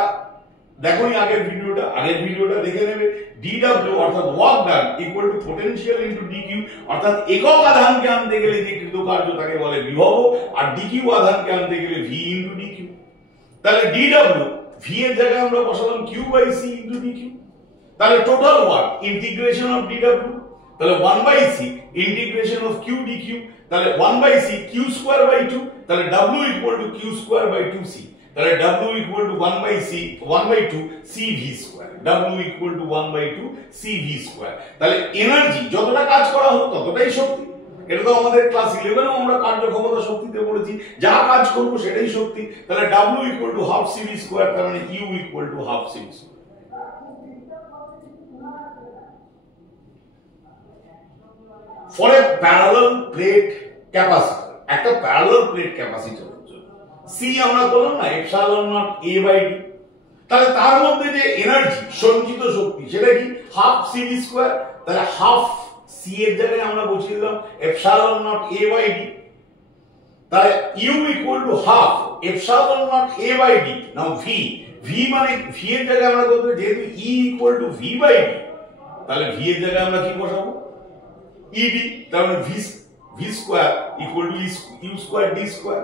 দেখোনি আগের ভিডিওটা দেখে নেবে। dw অর্থাৎ work done equal to potential into dq, অর্থাৎ একক আধানকে আনতে গেলে যে কৃতকার্য তাকে বলে বিভব, আর dq আধানকে আনতে গেলে v ইনটু dq। তাহলে dw v এর জায়গায় আমরা বসালাম q by c into dq। তাহলে total work integration of dw, তাহলে 1 by c integration of q dq, তাহলে 1 by c q square by 2, তাহলে w equal to q square by 2c, তাহলে w equal to 1 by 2 cv square, w equal to 1 by 2 cv square. তাহলে energy যতটা কাজ করা হোক ততটাই শক্তি। এটা তো আমাদের ক্লাস 11 এ আমরা কার্যক্ষমতা শক্তিতে পড়েছি, যা কাজ করব সেটাই শক্তি। তাহলে w equal to half cv square, তার মানে u equal to half cv square. For a parallel plate capacitor, একটা প্যারালাল প্লেট ক্যাপাসিটর C আমরা বললাম না epsilon not a by d। তাহলে তার মধ্যে যে এনার্জি সঞ্চিত শক্তি সেটা কি হাফ cv স্কয়ার। তাহলে হাফ c এর জায়গায় আমরা বসিয়ে দিলাম এপসাইলন নট a বাই d। তাহলে u equal to half epsilon not a by d। Now v মানে v এর জায়গায় আমরা বলতে যেহেতু e equal to v by d, তাহলে v এর জায়গায় আমরা কি বসাবো ed। তার মানে v square equal to u square d square.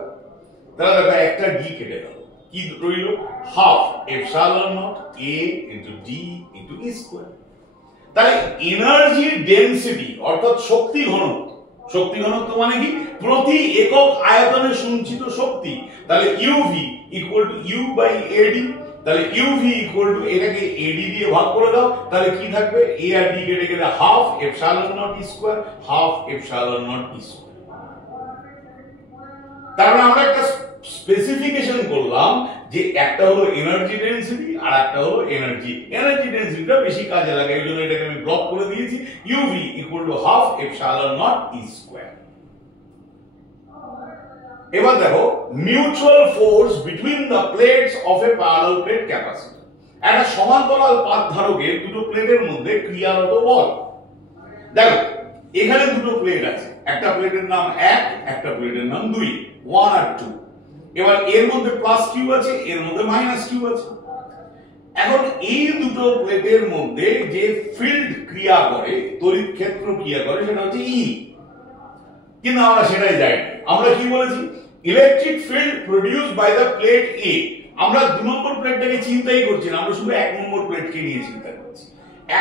তাহলে একটা d কেটে গেল, কি কি রইল? Half epsilon not a into d into e square. তাহলে এনার্জি ডেনসিটি অর্থাৎ শক্তি ঘনত্ব, শক্তি ঘনত্ব মানে কি? প্রতি একক আয়তনে সঞ্চিত শক্তি। তাহলে uv equal to u by ad। তাহলে uv ইকুয়াল টু এটাকে ad দিয়ে ভাগ করে দাও, তাহলে কি থাকবে? a আর d কেটে গেলে half epsilon not e square, half epsilon not e square. তারপরে আমরা একটা স্পেসিফিকেশন করলাম যে একটা হলো এনার্জি ডেনসিটি আর একটা হলো এনার্জি ডেনসিটিটা বেশি কাজে লাগে, এই জন্য এটাকে আমি ব্লক করে দিয়েছি। uv equal to half epsilon not e square. এবার দেখো mutual force between the plates of A parallel plate capacitor. একটা সমান্তরাল পাত ধারকের দুটো প্লেটের মধ্যে ক্রিয়ারত বল। দেখো এখানে দুটো প্লেট আছে, একটা প্লেটের নাম 1, একটা প্লেটের নাম 2, 1 আর 2। এবার এর মধ্যে প্লাস কিউ আছে, এর মধ্যে মাইনাস কিউ আছে। এখন এই দুটো প্লেটের মধ্যে যে ফিল্ড ক্রিয়া করে, তড়িৎ ক্ষেত্র ক্রিয়া করে, সেটা হচ্ছে ই। কিন্তু আমরা সেটাই জানি, আমরা কি বলেছি? Electric field produced by the plate A. আমরা 2 নম্বর প্লেটটাকে চিন্তাই করছি না, আমরা শুধু 1 নম্বর প্লেটকে নিয়ে চিন্তা করছি।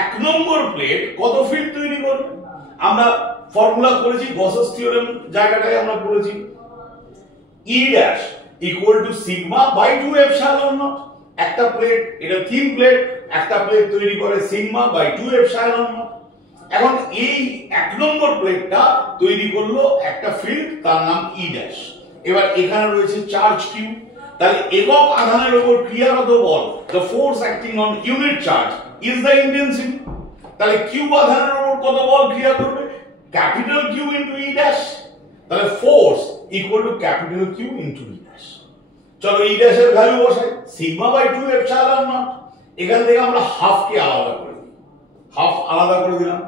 1 নম্বর প্লেট কত ফিল্ড তৈরি করবে? আমরা ফর্মুলা করেছি, গসের থিওরেম জায়গাটায় আমরা পড়েছি E dash equal to sigma by 2 epsilon nought. একটা প্লেট, এটা 3 প্লেট, একটা প্লেট তৈরি করে সিগমা বাই 2 এপসাইলন নট। এখন এই 1 নম্বর প্লেটটা তৈরি করলো একটা ফিল্ড, তার নাম E ড্যাশ। এবার এখানে রয়েছে চার্জ কিউ। তাহলে একক আধানের উপর ক্রিয়ারত বল, the force acting on unit charge is the intensity। তাহলে কিউ আধানের উপর কত বল ক্রিয়া করবে? Capital Q into E dash. তাহলে force equal to capital Q into E dash. চলো ই ড্যাশের ভ্যালু বসাই, সিগমা বাই 2 এপসাইলন নট। এখান থেকে আমরা হাফ কে আলাদা করে দিই, হাফ আলাদা করে দিলাম,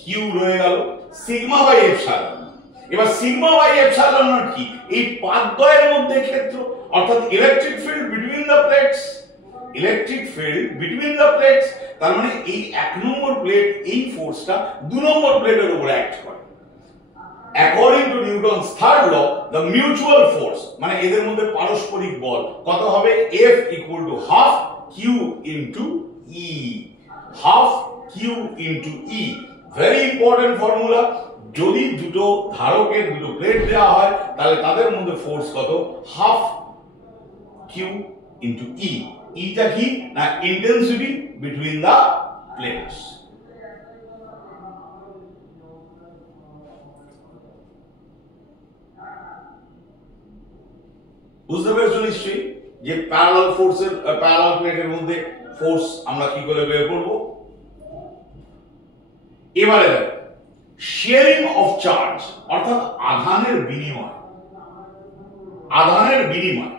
কিউ রয়ে গেল সিগমা বাই এপসাইলন। এবার সিগমা বাই এপসাইলন নট কি? এই পাতদ্বয়ের মধ্যে ক্ষেত্র, অর্থাৎ electric field between the plates. Electric field between the plates, তার মানে এই 1 নম্বর প্লেট এই ফোর্সটা 2 নম্বর প্লেটের উপর অ্যাক্ট করে। According to Newton's third law, the mutual force মানে এদের মধ্যে পারস্পরিক বল কত হবে? F equal to half Q into E, half Q into E. Very important formula. যদি দুটো ধারকের দুটো প্লেট দেওয়া হয়, তাহলে তাদের মধ্যে ফোর্স কত? হাফ কিউ ইনটু ই। ইটা কি? না ইন্টেন্সিটি বিটুইন দ্য প্লেটস। বুঝতে পেরেছো নিশ্চয়ই যে প্যারালাল ফোর্সের, প্যারালাল প্লেটের মধ্যে ফোর্স আমরা কি করে বের করব। এবারে দেখো শেয়ারিং অফ চার্জ অর্থাৎ আধানের বিনিময়। আধানের বিনিময়,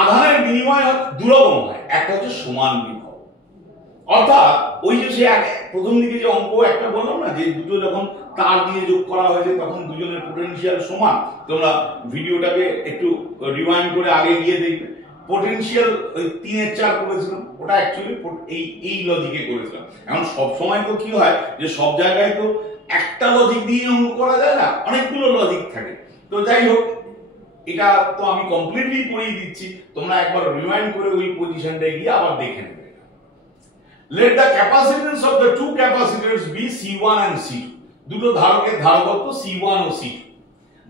আধানের বিনিময় দুরকম হয়। একটা হচ্ছে সমান বিভব, অর্থাৎ ওই যে সে প্রথম দিকে যে অঙ্ক একটা বললাম না, যে দুটো যখন তার দিয়ে যোগ করা হয়েছে তখন দুজনের পটেনশিয়াল সমান। তোমরা ভিডিওটাকে একটু রিওয়াইন্ড করে আগে গিয়ে দেখবে। পোটেনশিয়াল ওই 3 এর 4 করেছিলাম, ওটা অ্যাকচুয়ালি এই লজিকে করেছিলাম। এখন সব সময় তো কি হয় যে সব জায়গায় তো একটা লজিক দিয়ে অঙ্ক করা যায় না, অনেকগুলো লজিক থাকে। তো যাই হোক, এটা তো আমি কমপ্লিটলি পড়িয়ে দিচ্ছি, তোমরা একবার রিমাইন্ড করে ওই পজিশনটায় গিয়ে আবার দেখে নেবে। Let the capacitance of the two capacitors be C1 and C2. দুটো ধারকের ধারকত্ব C1 O C2.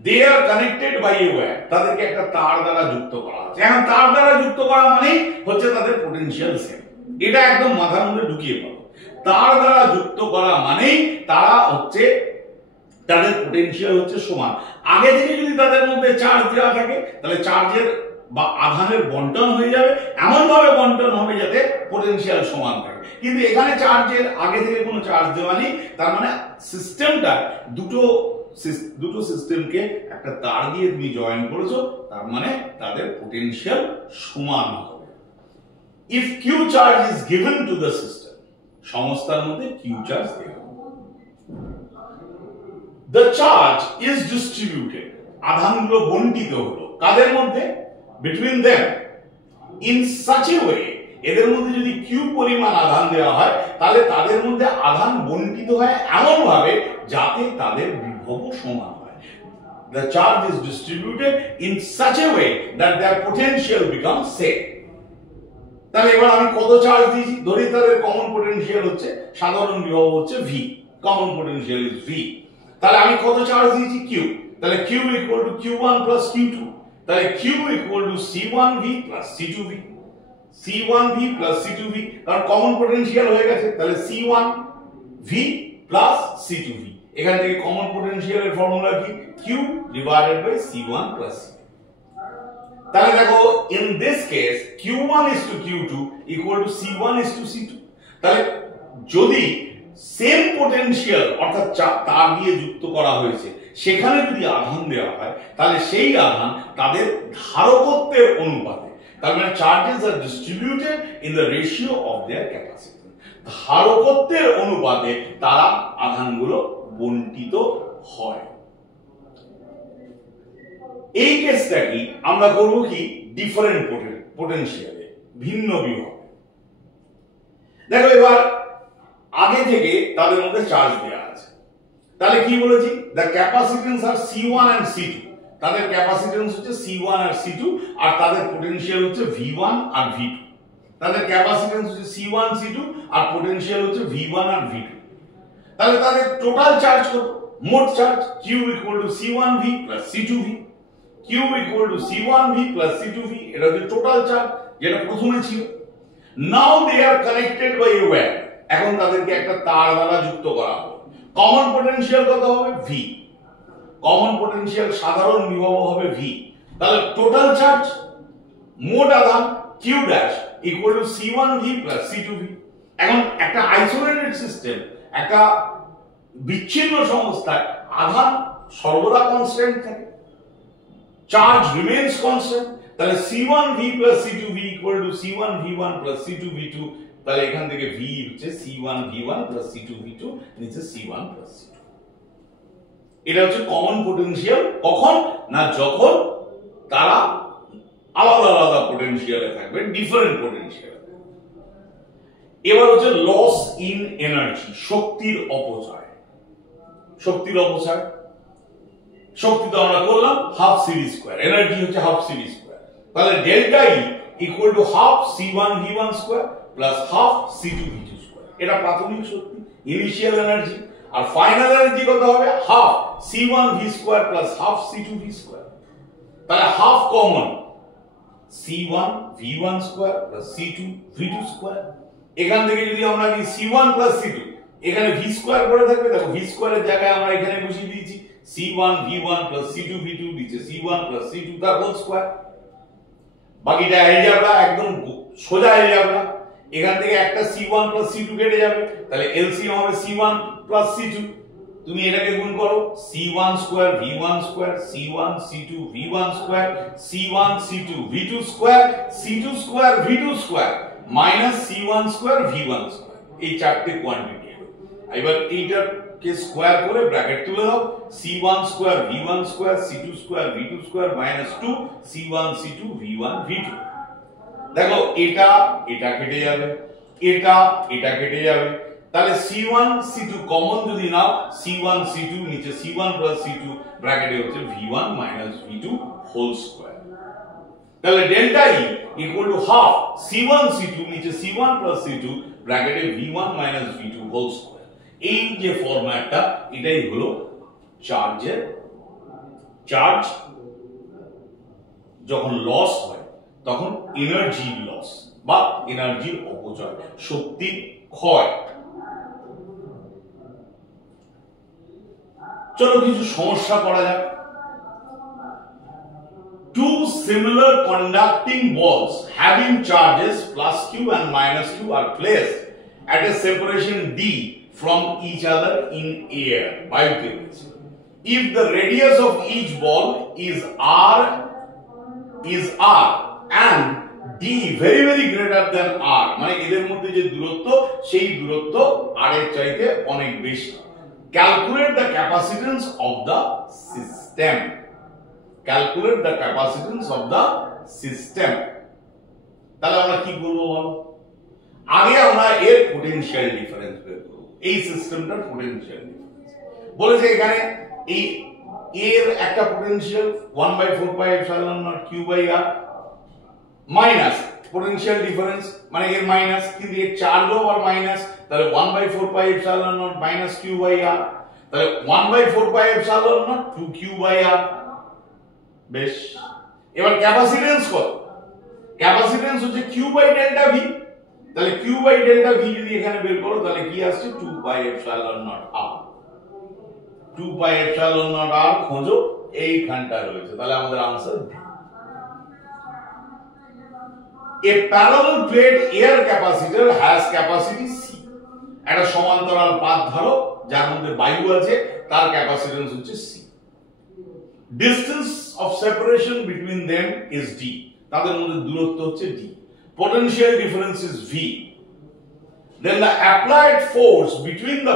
They are connected by a wire. তাদেরকে একটা তার দ্বারা যুক্ত করা আছে। এখন তার দ্বারা যুক্ত করা মানে হচ্ছে তাদের পটেনশিয়াল সেম। এটা একদম মাথার মধ্যে ঢুকিয়ে পড়ো। তার দ্বারা যুক্ত করা মানেই তারা হচ্ছে, তাদের পটেনশিয়াল হচ্ছে সমান। আগে থেকে যদি তাদের মধ্যে চার্জ দেওয়া থাকে, তাহলে চার্জের বা আধানের বন্টন হয়ে যাবে, এমন ভাবে বন্টন হবে যাতে পটেনশিয়াল সমান থাকে। কিন্তু এখানে চার্জের আগে থেকে কোনো চার্জ দেওয়া নেই, তার মানে সিস্টেমটা দুটো সিস্টেমকে একটা তার দিয়ে তুমি জয়েন করেছো, তার মানে তাদের পটেনশিয়াল সমান হবে। If Q charge is given to the system, সংস্থার মধ্যে কিউ চার্জ দেওয়া হবে। দ্য চার্জ ইজ ডিস্ট্রিবিউটেড, আধানগুলো বন্টিত হলো কাদের মধ্যে? Between them in such a way, এদের মধ্যে যদি কিউ পরিমাণ আধান দেওয়া হয়, তাহলে তাদের মধ্যে আধান বন্টিত হয় এমন ভাবে যাতে তাদের বিভব সমান হয়। the charge is distributed in such a way that their potential becomes same. তাহলে এবার আমি কত চার্জ দিয়েছি, ধরি তাদের কমন পোটেনশিয়াল হচ্ছে, সাধারণ বিভব হচ্ছে v, common potential is v, তাহলে আমি কত চার্জ দিয়েছি q, তাহলে q equal to q1 plus q2, তাহলে q equal to c1v plus c2v, c1v plus c2v, কারণ কমন পোটেনশিয়াল হয়ে গেছে, তাহলে c1v প্লাস c2v, এখান থেকে কমন পোটেনশিয়ালের ফর্মুলা কি, q divided by c1 plus c2। তাহলে দেখো in this case q1 is to q2 equal to c1 is to c2, তাহলে যদি সেম পোটেনশিয়াল অর্থাৎ তার দিয়ে যুক্ত করা হয়েছে সেখানে যদি আধান দেওয়া হয় তাহলে সেই আধান তাদের ধারকত্বের অনুপাতে, তার মানে charges are distributed in the ratio of their capacity, ধারকত্বের অনুপাতে তারা আধানগুলো বণ্টিত হয়। এই কেসটা কি আমরা করব কি ডিফারেন্ট পোটেনশিয়ালে, ভিন্ন বিভব। দেখো এবার আগে থেকে তাদের মধ্যে চার্জ দেওয়া আছে, তাহলে কি বলেছি, the capacitance R C1 and C2, তাদের ক্যাপাসিটেন্স হচ্ছে C1 আর C2 আর তাদের পোটেনশিয়াল হচ্ছে V1 আর V2, তাদের ক্যাপাসিটেন্স হচ্ছে C1 C2 আর পোটেনশিয়াল হচ্ছে V1 আর V2, তাহলে তাদের টোটাল চার্জ কত, মোট charge Q equal to C1V plus C2V, Q equal to C1V plus C2V, এটা হচ্ছে টোটাল চার্জ যেটা প্রথমে ছিল। Now they are connected by a wire, এখন তাদেরকে একটা তার দ্বারা যুক্ত করা হবে। কমন পোটেনশিয়াল কত হবে V, কমন পোটেনশিয়াল সাধারণ বিভব হবে V, তাহলে টোটাল চার্জ মোট আধান Q dash equal two C1V plus C2V। এখন একটা আইসোলেটেড সিস্টেম, একটা বিচ্ছিন্ন সংস্থায় আধান সর্বদা কনস্ট্যান্ট থাকে, charge remains constant, তাহলে C1V plus C2V equal to C1V1 plus C2V2, তাহলে এখান থেকে V হচ্ছে C1V1 plus C2V2, নিচে C1 plus C2। এটা হচ্ছে কমন পোটেনশিয়াল, কখন না যখন তারা আলাদা আলাদা পোটেনশিয়ালে থাকবে, ডিফারেন্ট পোটেনশিয়াল। এবার হচ্ছে লস ইন এনার্জি, শক্তির অপচয়। শক্তির অপচয়, শক্তি তো আমরা করলাম হাফ সিভি স্কয়ার, এনার্জি হচ্ছে হাফ সিভি স্কয়ার, তাহলে delta E equal to half C1V1 square plus half C2V2 square, এটা প্রাথমিক শক্তি ইনিশিয়াল এনার্জি। আর ফাইনাল এনার্জি কত হবে, half C1V square plus half C2V square, তাহলে half common C1V1 square plus C2V2 square, এখান থেকে যদি আমরা নিই C1 প্লাস C2, এখানে V স্কয়ার পড়ে থাকবে, দেখো V স্কয়ারের জায়গায় আমরা এখানে বসিয়ে দিয়েছি C1V1 plus C2V2, নিচে C1 plus C2 তার হোল স্কয়ার। বাকিটা অ্যালজেব্রা, একদম সোজা অ্যালজেব্রা, এখান থেকে একটা C1 plus C2 কেটে যাবে, তাহলে এলসিএম হবে C1 plus C2, তুমি এটাকে গুণ করো C1 square V1 square C1 C2 V1 square C1 C2 V2 square C2 square V2 square minus C1 square V1 square, এই চারটে কোয়ান্টিটি। এবার এইটার কে স্কয়ার করে ব্র্যাকেট তুলে দাও, C1 square V1 square C2 square V2 square minus 2 C1 C2 V1 V2। দেখো এটা এটা কেটে যাবে, এটা এটা কেটে যাবে, তাহলে C1 C2 কমন যদি নাও C1 C2, নিচে C1 প্লাস C2 ব্র্যাকেটে হচ্ছে V1 minus V2 whole square, তাহলে delta E equal to half C1 C2, নিচে C1 প্লাস C2 ব্র্যাকেটে V1 minus V2 whole square. এই যে ফরম্যাটটা, এটাই হলো চার্জের, চার্জ যখন লস হয় তখন এনার্জি লস বা এনার্জির অপচয়, শক্তির ক্ষয়। চলো কিছু সমস্যা করা যাক। Two similar conducting balls having charges plus Q and minus Q are placed at a separation D from each other in air. If the radius of each ball is R and D very very greater than R, মানে এদের মধ্যে যে দূরত্ব সেই দূরত্ব R এর চাইতে অনেক বেশি, calculate the capacitance of the system. Calculate the capacitance of the system. তাহলে আমরা কি করব বলো, আগে আমরা এর পোটেনশিয়াল ডিফারেন্স বের করব, এই সিস্টেমটার পোটেনশিয়াল ডিফারেন্স। বলেছে এখানে এই এর একটা potential 1/4πε0 q/r minus potential difference মানে এর মাইনাস, কিন্তু এর চার্জও আবার মাইনাস, তাহলে 1/4πε0 মাইনাস q/r, তাহলে 1/4πε0 2q/r। বেশ, এবার ক্যাপাসিটেন্স কত? ক্যাপাসিটেন্স হচ্ছে q/Δv, তাহলে q/Δv যদি এখানে বের করো তাহলে কি আসছে 2πε0r। 2πε0r খোঁজো, এইখানটা রয়েছে, তাহলে আমাদের answer A parallel plate air capacitor has capacity C। একটা সমান্তরাল পাত ধরো যার মধ্যে বায়ু আছে, তার ক্যাপাসিটেন্স হচ্ছে C। Distance of separation between them is D, তাদের মধ্যে দূরত্ব হচ্ছে D। Potential difference is V। Then the applied force between the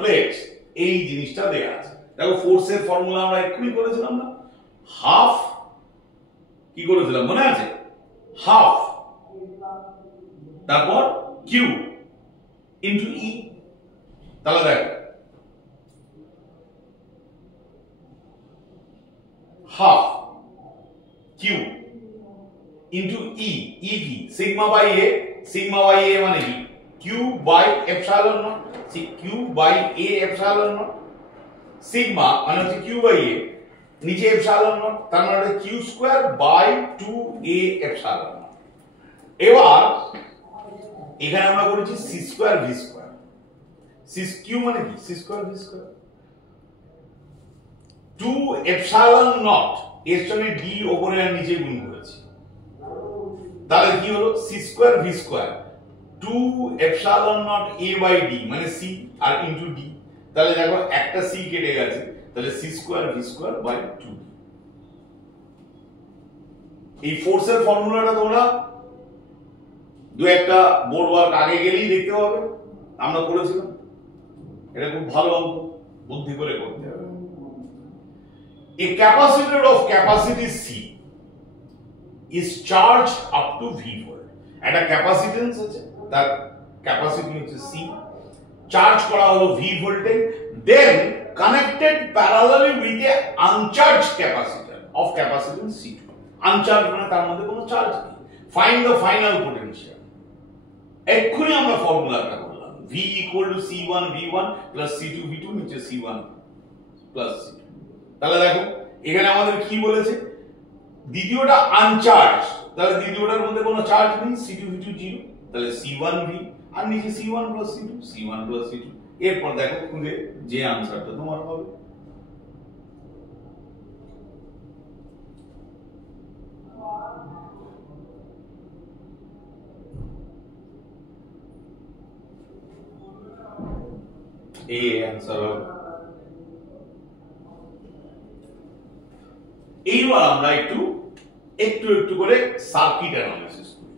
plates, এই জিনিসটা দেয়া আছে। দেখো ফোর্সের ফর্মুলা আমরা এক্ষুনি করেছিলাম না, হাফ কি করেছিলাম মনে আছে? হাফ তারপর কিউ ইনটু ই। তাহলে দেখো half Q into E, E কি sigma by A, sigma by A মানে কি Q by epsilon naught, Q by A epsilon naught, sigma মানে হচ্ছে কিউ বাই এ, নিচে এপসাইলন নট, তার মানে Q square by 2a epsilon nought. এবার এখানে আমরা করেছি C square V square, C Q মানে কি C square V square, 2 epsilon nought এর সঙ্গে ডি উপরে আর নিচে গুণ করেছি, তাহলে কি হলো C square V square 2 epsilon not a by D মানে সি আর ইনটু ডি। তাহলে দেখো একটা সি কেটে গেছে, তাহলে C square V square by 2। এই ফোর্সের ফর্মুলাটা তোমরা দু একটা বোর্ড ওয়ার্ক আগে গেলেই দেখতে পাবে, আমরা করেছিলাম। এটা খুব ভালো অঙ্ক, বুদ্ধি করে করতে হবে। A capacitor of capacity C is charged up to V volt। একটা ক্যাপাসিটেন্স আছে, তার ক্যাপাসিটি হচ্ছে C, চার্জ করা হলো V voltage, then connected parallelly with a uncharged capacitor of capacitance C2। Uncharged মানে তার মধ্যে কোনো চার্জ নেই। Find the final potential. এক্ষুনি আমরা ফর্মুলাটা করলাম, V equal to C1 V1 plus C2 V2, নিচে C1 plus C2। তাহলে দেখো এখানে আমাদের কি বলেছে, দ্বিতীয়টা আনচার্জ, তাহলে দ্বিতীয়টার মধ্যে কোনো চার্জ নেই, C2 V2 0, তাহলে C1 V আর নিচে C1 plus C2, C1 plus C2। এরপর দেখো খুঁজে যে আনসারটা তোমার হবে। এই आंसर হবে। এইবার আমরা একটু করে সার্কিট অ্যানালিসিস করি।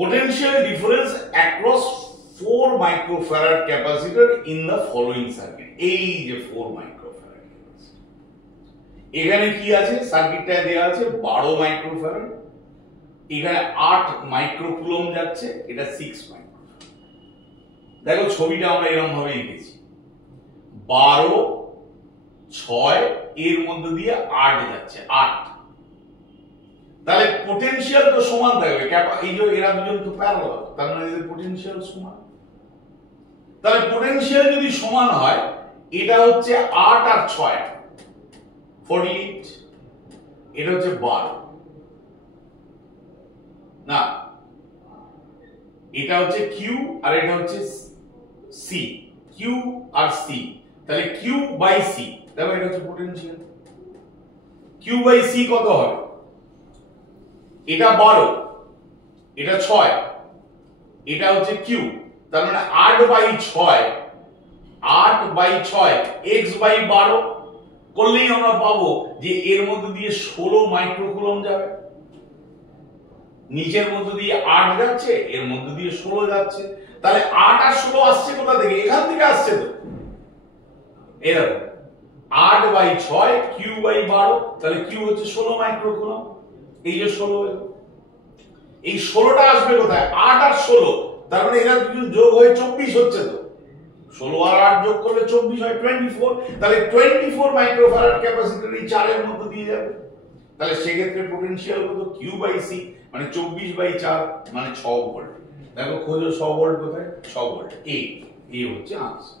Potential difference across 4 microfarad capacitor in the following circuit। এই যে 4 microfarad capacitor, এখানে কি আছে সার্কিটটা দেয়া আছে 12 মাইক্রোফ্যারাড, এখানে 8 মাইক্রোকুলম যাচ্ছে, এটা 6 মাইক্রোফ্যারাড। দেখো ছবিটা আমরা এরকম ভাবে এঁকেছি, 12 6 এর মধ্যে দিয়ে 8 যাচ্ছে, 8। তাহলে পোটেনশিয়াল তো সমান থাকবে, এই যে এরা দুজন তো প্যারালাল, তার মানে এদের পোটেনশিয়াল সমান। তাহলে পোটেনশিয়াল যদি সমান হয়, এটা হচ্ছে 8 আর 6 48, এটা হচ্ছে 12 না, এটা হচ্ছে কিউ আর এটা হচ্ছে সি, কিউ আর সি, তাহলে কিউ বাই সি, দেখো এটা হচ্ছে পোটেনশিয়াল। কিউ বাই সি কত হবে, এটা 12, এটা 6, এটা হচ্ছে কিউ, তার মানে 8 বাই 6, 8 বাই 6 x বাই 12 করলেই আমরা পাবো যে এর মধ্যে দিয়ে 16 মাইক্রোকুলম যাবে, নিচের মধ্যে দিয়ে 8 যাচ্ছে, এর মধ্যে দিয়ে 16 যাচ্ছে। তাহলে 8 আর 16 আসছে কোথা থেকে, এখান থেকে আসছে তো। এই দেখো 8 বাই 6 কিউ বাই 12, তাহলে কিউ হচ্ছে 16 মাইক্রোকুলম, এই যে 16 এলো, এই 16টা আসবে কোথায়, 8 আর 16, তার মানে এরা দুজন যোগ হয়ে 24 হচ্ছে তো। 16 আর 8 যোগ করলে 24 হয়, 24। তাহলে 24 মাইক্রোফ্যারাড ক্যাপাসিটর এই 4 এর মধ্যে দিয়ে যাবে। তাহলে সেক্ষেত্রে পোটেনশিয়াল কত? কিউ বাই সি, মানে 24/4 মানে 6 ভোল্ট। দেখো খোঁজো 6 ভোল্ট কোথায়? 6 ভোল্ট এ হচ্ছে আনসার।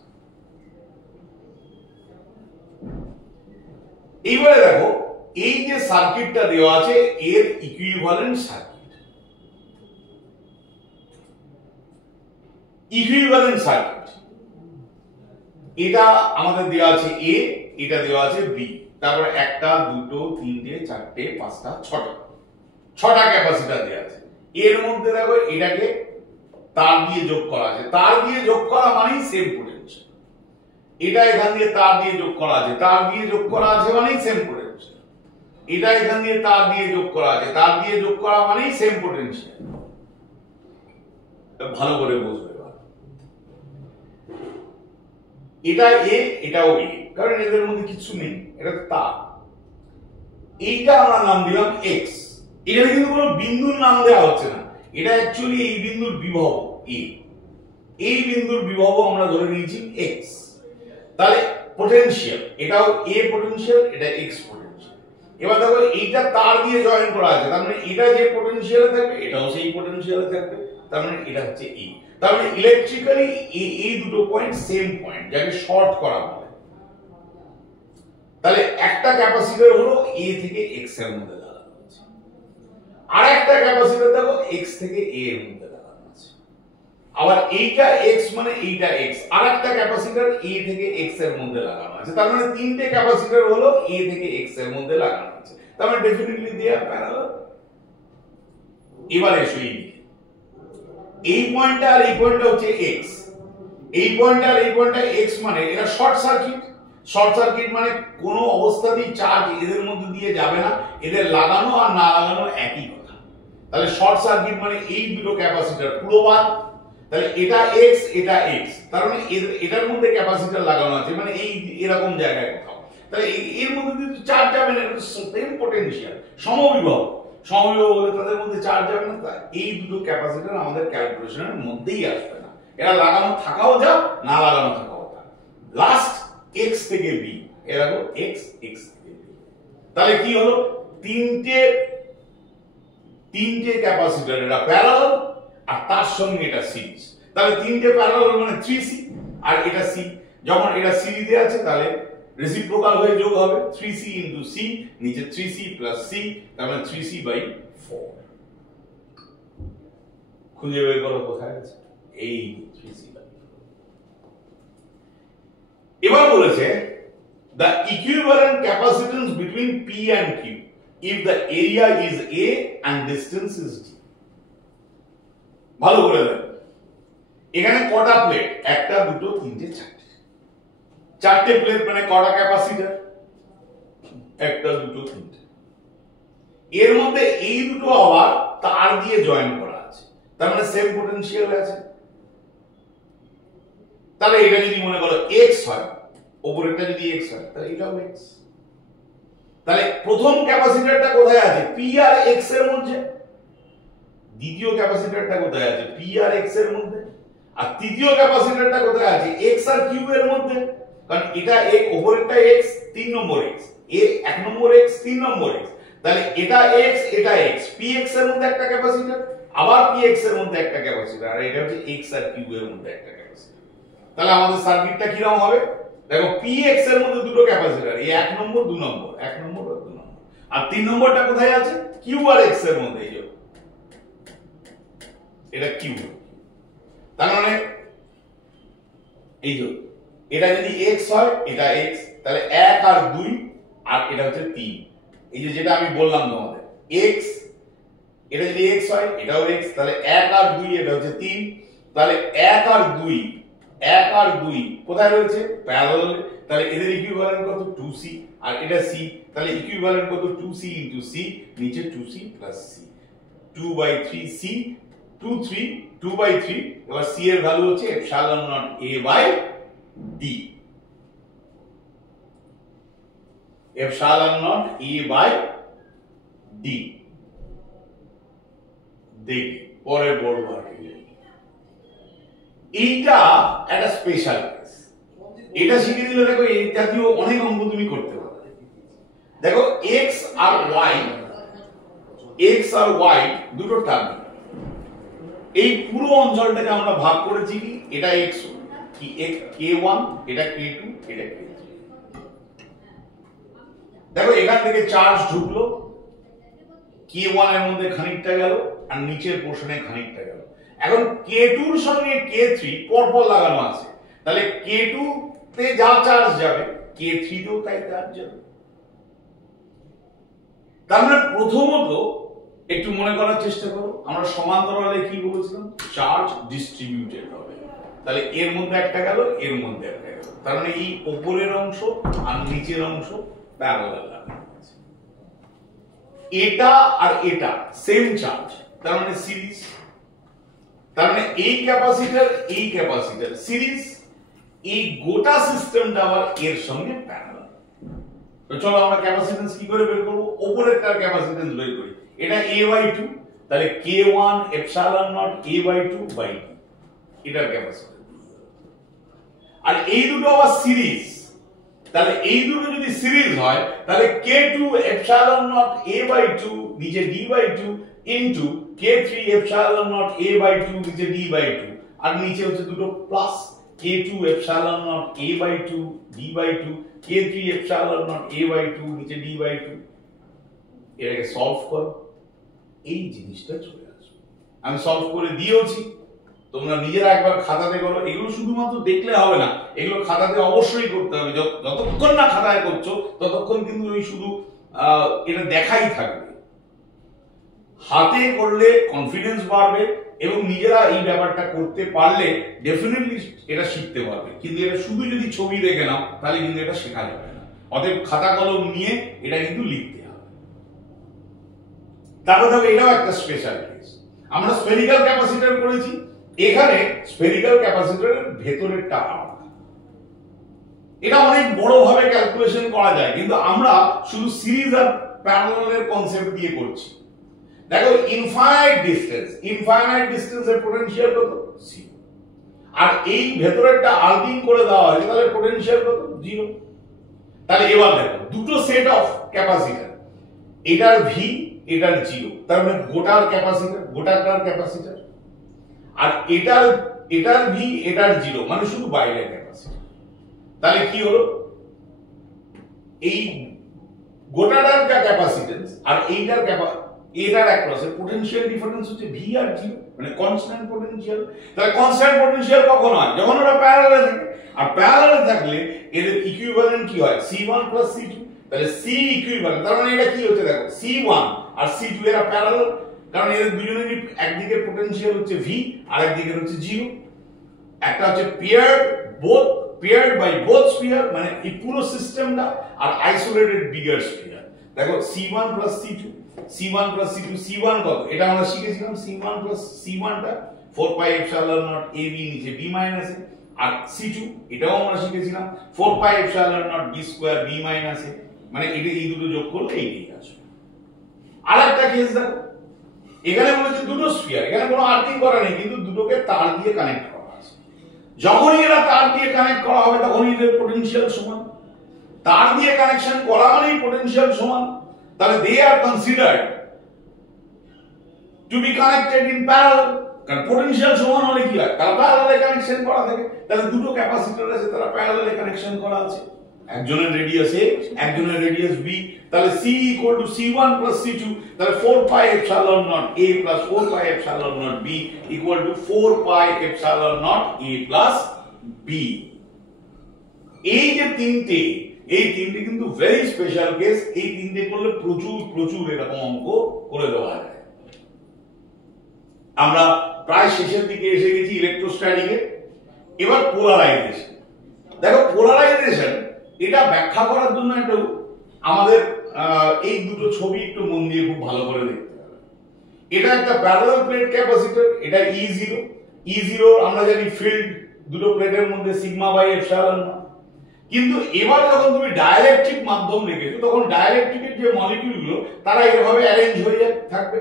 এইবারে দেখো এই যে সার্কিটটা দেওয়া আছে এর ইকুইভ্যালেন্ট সার্কিট, এটা আমাদের দেওয়া আছে এ, এটা দেওয়া আছে বি, তারপরে 1 2 3 4 5 6টা ক্যাপাসিটর দেওয়া আছে। এর মধ্যে দেখো এটাকে তার দিয়ে যোগ করা আছে, তার দিয়ে যোগ করা মানেই সেম পোটেনশিয়াল। এটা এখান দিয়ে তার দিয়ে যোগ করা আছে, তার দিয়ে যোগ করা আছে মানেই সেম পোটেনশিয়াল। এটা এখান দিয়ে তার দিয়ে যোগ করা আছে, তার দিয়ে যোগ করা মানেই সেম পোটেনশিয়াল। ভালো করে বুঝবে এবার। এটা এ, এটাও এ, কারণ এদের মধ্যে কিছু নেই, এটা তার। এইটা আমরা নাম দিলাম এক্স। এখানে কিন্তু কোনো বিন্দুর নাম দেওয়া হচ্ছে না, এটা অ্যাকচুয়ালি এই বিন্দুর বিভব এ, এই বিন্দুর বিভব আমরা ধরে নিয়েছি এক্স। তাহলে পোটেনশিয়াল, এটাও এ পোটেনশিয়াল, এটা এক্স পোটেনশিয়াল। এবার দেখো এইটা তার দিয়ে জয়েন করা আছে, তার মানে এটা যে পোটেনশিয়ালে থাকবে এটাও সেই পোটেনশিয়ালে থাকবে, তার মানে এটা হচ্ছে এ। তার মানে ইলেকট্রিক্যালি এই দুটো পয়েন্ট সেম পয়েন্ট, যাকে শর্ট করা বলে। তাহলে একটা ক্যাপাসিটর হলো এ থেকে এক্স এর মধ্যে লাগানো আছে, আর একটা ক্যাপাসিটর দেখো এক্স থেকে এ এর মধ্যে লাগানো আছে। আবার এইটা এক্স মানে এইটা এক্স, আর একটা ক্যাপাসিটর এ থেকে এক্স এর মধ্যে লাগানো আছে। তার মানে তিনটে ক্যাপাসিটর হলো এ থেকে এক্স এর মধ্যে লাগানো আছে, তার মানে ডেফিনেটলি দে আর প্যারালাল। এবার এসো এই পয়েন্টটা আর এই পয়েন্টটা হচ্ছে এক্স, এই পয়েন্টটা আর এই পয়েন্টটা এক্স, মানে এরা শর্ট সার্কিট। শর্ট সার্কিট মানে কোনো অবস্থাতেই চার্জ এদের মধ্যে দিয়ে যাবে না, এদের লাগানো আর না লাগানো একই কথা। তাহলে শর্ট সার্কিট মানে এই দুটো ক্যাপাসিটর পুরো বাদ। তাহলে এটা এক্স, এটা এক্স, তার মানে এটার মধ্যে ক্যাপাসিটর লাগানো আছে, মানে এই এরকম জায়গায় কোথাও। তাহলে এর মধ্যে দিয়ে চার্জ যাবে না, এটা সেম পোটেনশিয়াল, সমবিভব। সমবিভব হলে তাদের মধ্যে চার্জ যাবে না, এই দুটো ক্যাপাসিটর আমাদের ক্যালকুলেশনের মধ্যেই আসবে না। এরা লাগানো থাকাও যাক, না লাগানো থাকাও যাক। লাস্ট এক্স থেকে বি, এরা হলো এক্স, এক্স থেকে বি। তাহলে কি হলো? তিনটে ক্যাপাসিটর, এটা প্যারালাল, আর তার সঙ্গে এটা সিরিজ। তাহলে তিনটে প্যারালাল মানে 3C, আর এটা সি। যখন এটা সিরিজে আছে তাহলে রেসিপ্রোকাল হয়ে যোগ হবে, 3C ইনটু সি, নিচে 3C প্লাস সি, তার মানে 3C/4। খুঁজে বের করো কোথায় আছে, এই 3C/4। এবার বলেছে the equivalent capacitance between P and Q if the area is A and distance is D। ভালো করে দেখো এখানে কটা প্লেট, একটা দুটো তিনটে চারটে প্লেট, মানে কটা ক্যাপাসিটর, একটা দুটো তিনটে। এর মধ্যে এই দুটো আবার তার দিয়ে জয়েন করা আছে, তার মানে সেম পোটেনশিয়াল আছে। তাহলে এটা যদি মনে করো এক্স হয়, উপরেরটা যদি এক্স হয় তাহলে এটাও এক্স। তাহলে প্রথম ক্যাপাসিটরটা কোথায় আছে? পি আর এক্স এর মধ্যে। দ্বিতীয় ক্যাপাসিটরটা কোথায় আছে? পি আর এক্স এর মধ্যে। আর তৃতীয় ক্যাপাসিটরটা কোথায় আছে? এক্স আর কিউ এর মধ্যে। কারণ এটা উপরেরটা এক্স, 3 নম্বর এক্স, এ 1 নম্বর এক্স, 3 নম্বর এক্স। তাহলে এটা এক্স, এটা এক্স, পি এক্স এর মধ্যে একটা ক্যাপাসিটর, আবার পি এক্স এর মধ্যে একটা ক্যাপাসিটর, আর এটা হচ্ছে এক্স আর কিউ এর মধ্যে একটা ক্যাপাসিটর। তাহলে আমাদের সার্কিটটা কি রকম হবে? দেখো পি এক্স এর মধ্যে দুটো ক্যাপাসিটর, এই 1 নম্বর 2 নম্বর, 1 নম্বর আর 2 নম্বর। আর 3 নম্বরটা কোথায় আছে? কিউ আর এক্স এর মধ্যে। এই যে এটা কিউ, তার মানে এই যে এটা যদি এক্স হয়, এটা এক্স, তাহলে 1 আর 2, আর এটা হচ্ছে 3। এই যে যেটা আমি বললাম তোমাদের এক্স, এটা যদি এক্স হয় এটাও এক্স, তাহলে 1 আর 2, এটা হচ্ছে 3। তাহলে 1 আর 2, 1 আর 2 কোথায় রয়েছে? প্যারালাল। তাহলে এদের ইকুইভ্যালেন্ট কত? 2C, আর এটা C। তাহলে ইকুইভ্যালেন্ট কত? 2C ইনটু C, নিচে 2C প্লাস C, 2/3C, 2/3। এবার C এর ভ্যালু হচ্ছে epsilon not A/D, epsilon not A/D। দেখি পরের বোর্ড মার্কিং। এইটা একটা স্পেশাল কেস। এটা শিখে দিলে দেখো এই জাতীয় অনেক অঙ্ক তুমি করতে পারবে। দেখো এক্স আর ওয়াই দুটো টার্ম, এই পুরো অঞ্চলটাকে আমরা ভাগ করেছি কি, এটা এক্স কি k1, এটা k2, এটা k3। দেখো এখান থেকে চার্জ ঢুকলো, k1 এর মধ্যে খানিকটা গেল আর নিচের পোর্শনে খানিকটা গেল। এখন k2 এর সঙ্গে k3 পরপর লাগানো আছে, তাহলে k2 তে যা চার্জ যাবে k3 তেও তাই চার্জ যাবে। তার মানে প্রথমত একটু মনে করার চেষ্টা করো, আমরা সমান্তরালে কি বলেছিলাম, চার্জ ডিস্ট্রিবিউটেড হবে। তাহলে এর মধ্যে একটা গেল, এর মধ্যে একটা গেল, তার মানে এই উপরের অংশ আর নিচের অংশ প্যারালাল লাগানো আছে। এটা আর এটা সেম চার্জ, তার মানে সিরিজ। তার মানে এই ক্যাপাসিটর সিরিজ, এই গোটা সিস্টেমটা আবার এর সঙ্গে প্যারালাল। তো চলো আমরা ক্যাপাসিট্যান্স কি করে বের করব, উপরের তার ক্যাপাসিট্যান্স বের করি। এটা a/2, তাহলে k1 এপসাইলন নট a/2/d, এটার ক্যাপাসিট্যান্স। আর এই দুটো আবার সিরিজ, তাহলে এই দুটো যদি সিরিজ হয় তাহলে k2 এপসাইলন নট a/2 নিচে d/2 into k3 epsilon not a/2 নিচে d/2, আর নিচে হচ্ছে দুটো plus k2 epsilon not a/2 d/2 k3 epsilon not a/2 নিচে d/2। এটাকে সলভ করো, এই জিনিসটা চলে আসবে। আমি সলভ করে দিয়েছি, তোমরা নিজেরা একবার খাতাতে করো। এগুলো শুধুমাত্র দেখলে হবে না, এগুলো খাতাতে অবশ্যই করতে হবে। যতক্ষণ না খাতায় করছো ততক্ষণ কিন্তু ওই শুধু এটা দেখাই থাকবে। হাতে করলে কনফিডেন্স বাড়বে এবং নিজেরা এই ব্যাপারটা করতে পারলে ডেফিনেটলি এটা শিখতে পারবে। কিন্তু এটা শুধু যদি ছবি দেখে নাও তাহলে কিন্তু এটা শেখা যাবে না। অতএব খাতা কলম নিয়ে এটা কিন্তু লিখতে হবে। তারপর দেখো এটাও একটা স্পেশাল কেস, আমরা স্ফেরিক্যাল ক্যাপাসিটর করেছি, এখানে স্ফেরিক্যাল ক্যাপাসিটরের ভেতরেরটা আলাদা। এটা অনেক বড় ভাবে ক্যালকুলেশন করা যায়, কিন্তু আমরা শুধু সিরিজ আর প্যারালালের কনসেপ্ট দিয়ে করছি। দেখো ইনফাইনাইট ডিসটেন্সের পোটেনশিয়াল কত, 0। আর এই ভেতরেরটা আর্কিং করে দেওয়া হয়েছে, তাহলে পোটেনশিয়াল কত, 0। তাহলে এবার দেখো দুটো সেট অফ ক্যাপাসিটর, এটার ভি এটার 0, তার মানে গোটার ক্যাপাসিটর, আর এটার ভি এটার 0, মানে শুধু বাইরের ক্যাপাসিটর। তাহলে কি হলো, এই গোটাটার ক্যাপাসিট্যান্স আর এটার অ্যাক্রসের পোটেনশিয়াল ডিফারেন্স হচ্ছে ভি আর 0, মানে কনস্ট্যান্ট পোটেনশিয়াল। তাহলে কনস্ট্যান্ট পোটেনশিয়াল কখন হয়, যখন ওরা প্যারালালে থাকে। আর প্যারালালে থাকলে এদের ইকুইভ্যালেন্ট কি হয়, C1 + C2। তাহলে C ইকুইভ্যালেন্ট, তার মানে এটা কি হচ্ছে দেখো, C1 আর C2 এরা প্যারালাল, কারণ এদের দুজনেরই একদিকের পোটেনশিয়াল হচ্ছে ভি আর একদিকের হচ্ছে 0। একটা হচ্ছে পেয়ার্ড বাই বোথ স্ফিয়ার, মানে এই পুরো সিস্টেমটা, আর আইসোলেটেড বিগার স্ফিয়ার। দেখো C1 + C2 C1 কত, এটা আমরা শিখেছিলাম, C1 + C1 টা 4πε0 ab নিচে b - a, আর C2 এটাও আমরা শিখেছিলাম 4πε0 b² b - a, মানে এটা এই দুটো যোগ করলে এইটাই আসবে। আরেকটা কেস দেখো, এখানে বলেছে দুটো স্ফিয়ার, এখানে কোনো আর্কিং করা নেই, কিন্তু দুটোকে তার দিয়ে কানেক্ট করা আছে। যখনই এরা তার দিয়ে কানেক্ট করা হবে তখনই এদের পোটেনশিয়াল সমান। তার দিয়ে কানেকশন করা মানেই পোটেনশিয়াল সমান। তাহলে they are considered to be connected in parallel, কারণ পোটেনশিয়াল সমান হলে কি হয়, তারা প্যারালালে কানেকশন করা থাকে। তাহলে দুটো ক্যাপাসিটর আছে, তারা প্যারালালে কানেকশন করা আছে, একজনের রেডিয়াস a একজনের রেডিয়াস b। তাহলে C = C1 + C2, তাহলে 4πε0 a + 4πε0 b = 4πε0 a + b। এই যে তিনটে, এই তিনটে কিন্তু ভেরি স্পেশাল কেস। এই তিনটে করলে প্রচুর এরকম অঙ্ক করে দেওয়া যায়। আমরা প্রায় শেষের দিকে এসে গেছি ইলেকট্রোস্ট্যাটিকে। এবার পোলারাইজেশন। দেখো পোলারাইজেশন এটা ব্যাখ্যা করার জন্য একটু আমাদের এই দুটো ছবি একটু মন দিয়ে খুব ভালো করে দেখতে হবে। এটা একটা প্যারালাল প্লেট ক্যাপাসিটর, এটা E0 আমরা জানি ফিল্ড দুটো প্লেটের মধ্যে σ/ε। কিন্তু এবার যখন তুমি ডাইইলেকট্রিক মাধ্যম রেখেছো তখন ডাইইলেকট্রিকের যে মলিকিউলগুলো তারা এভাবে অ্যারেঞ্জ হয়ে থাকবে,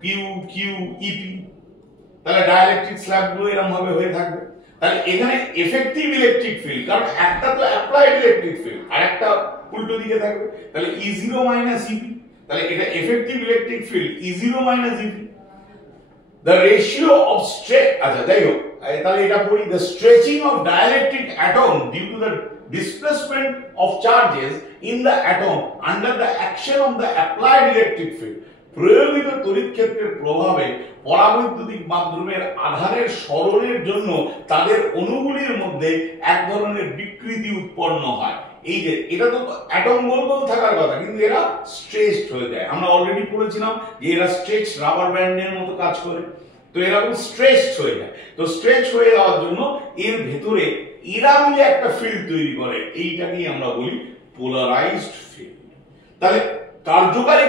Q Q EP। তাহলে ডাইইলেকট্রিক স্ল্যাবগুলো এরকম ভাবে হয়ে থাকবে। তাহলে এখানে এফেক্টিভ ইলেকট্রিক ফিল্ড, কারণ একটা তো অ্যাপ্লাইড ইলেকট্রিক ফিল্ড আর একটা উল্টো দিকে থাকবে, তাহলে E0 মাইনাস ইপি, তাহলে এটা effective electric field E0 minus EP. The ratio of stretch, আচ্ছা যাই হোক, তাহলে এটা পড়ি, the stretching of dielectric atom due to the displacement of charges in the atom under the action of the applied electric field, প্রয়োগিত তড়িৎ ক্ষেত্রের প্রভাবে পরাবৈদ্যুতিক মাধ্যমের আধানের সরণের জন্য তাদের অণুগুলির মধ্যে এক ধরনের বিকৃতি উৎপন্ন হয়। এই যে এটা তো অ্যাটম গোল গোল থাকার কথা, কিন্তু এরা স্ট্রেচড হয়ে যায়। আমরা অলরেডি পড়েছিলাম যে এরা স্ট্রেচ রাবার ব্যান্ডের মতো কাজ করে, তো এরকম স্ট্রেচড হয়ে যায়। তো স্ট্রেচ হয়ে যাওয়ার জন্য এর ভেতরে এরা মিলে একটা ফিল্ড তৈরি করে, এইটাকেই আমরা বলি পোলারাইজড ফিল্ড। তাহলে কার্যকারী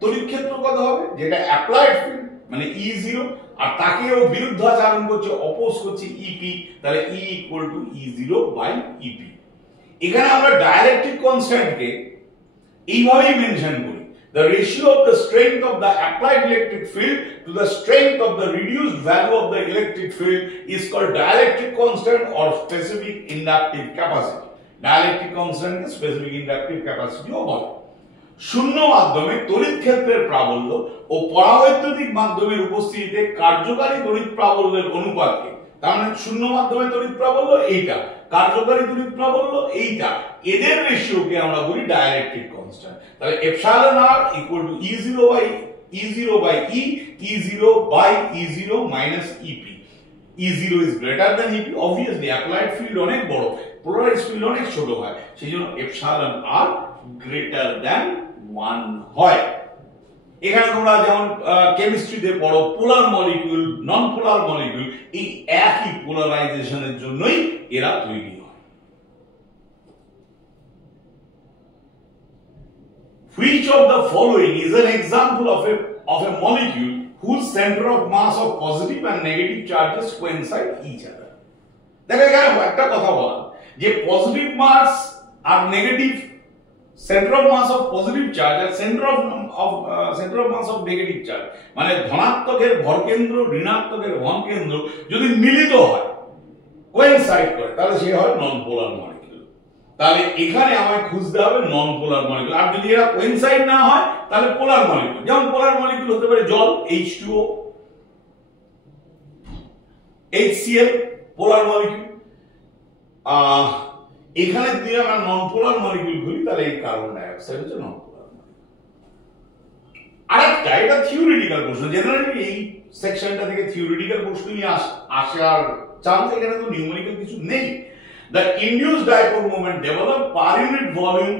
তড়িৎ ক্ষেত্র কত হবে, যেটা অ্যাপ্লাইড ফিল্ড মানে E0, আর তাকেও বিরুদ্ধাচরণ করছে, অপোজ করছে ইপি, তাহলে E equal to E0 by EP. এখানে আমরা ডাইলেকট্রিক কনস্ট্যান্টকে এইভাবেই মেনশন করি, the ratio of the strength of the applied electric field to the strength of the reduced value of the electric field is called dielectric constant or specific inductive capacity. Dielectric constant K specific inductive capacity ও বলে। শূন্য মাধ্যমে তড়িৎ ক্ষেত্রের প্রাবল্য ও পরাবৈদ্যুতিক মাধ্যমের উপস্থিতিতে কার্যকারী তড়িৎ প্রাবল্যের অনুপাতকে, তার মানে শূন্য মাধ্যমে তড়িৎ প্রাবল্য এইটা, কার্যকারী তড়িৎ প্রাবল্য এইটা, এদের রেশিওকে আমরা বলি ডাইলেকট্রিক কনস্ট্যান্ট। তাহলে epsilon r equal to E0 by E, E0 by E0 minus EP। E0 is greater than EP, obviously applied field অনেক বড়, polarized field অনেক ছোট হয়, সেইজন্য এপসাইলন r greater than 1 হয়। এখানে তোমরা যেমন কেমিস্ট্রিতে পড়ো পোলার মলিকিউল, নন পোলার মলিকিউল, এই একই পোলারাইজেশনের জন্যই এরা তৈরি হয়। Which of the following is an example of a molecule whose center of mass of positive and negative charges coincide each other? দেখো এখানে একটা কথা বলা, যে পজিটিভ মাস আর negative center of mass of positive charge আর center of mass of negative charge, মানে ধনাত্মকের ভরকেন্দ্র ঋণাত্মকের ধনকেন্দ্র যদি মিলিত হয়, কোইনসাইড করে, তাহলে সে হয় নন পোলার মলিকিউল। তাহলে এখানে আমায় খুঁজতে হবে নন পোলার মলিকিউল, আর যদি এরা কোইনসাইড না হয় তাহলে পোলার মলিকিউল। যেমন পোলার মলিকিউল হতে পারে জল H2O, HCl পোলার মলিকিউল। এখানে যদি আমরা নন পোলার মলিকিউল করি, তাহলে এই কার্বন ডাই অক্সাইড হচ্ছে নন পোলার মলিকিউল। আরেকটা, এটা থিওরিটিক্যাল প্রশ্ন, জেনারেলি এই সেকশনটা থেকে থিওরিটিক্যাল প্রশ্নই আসার চান্স, এখানে তো নিউমেরিক্যাল কিছু নেই। The induced dipole moment developed per unit volume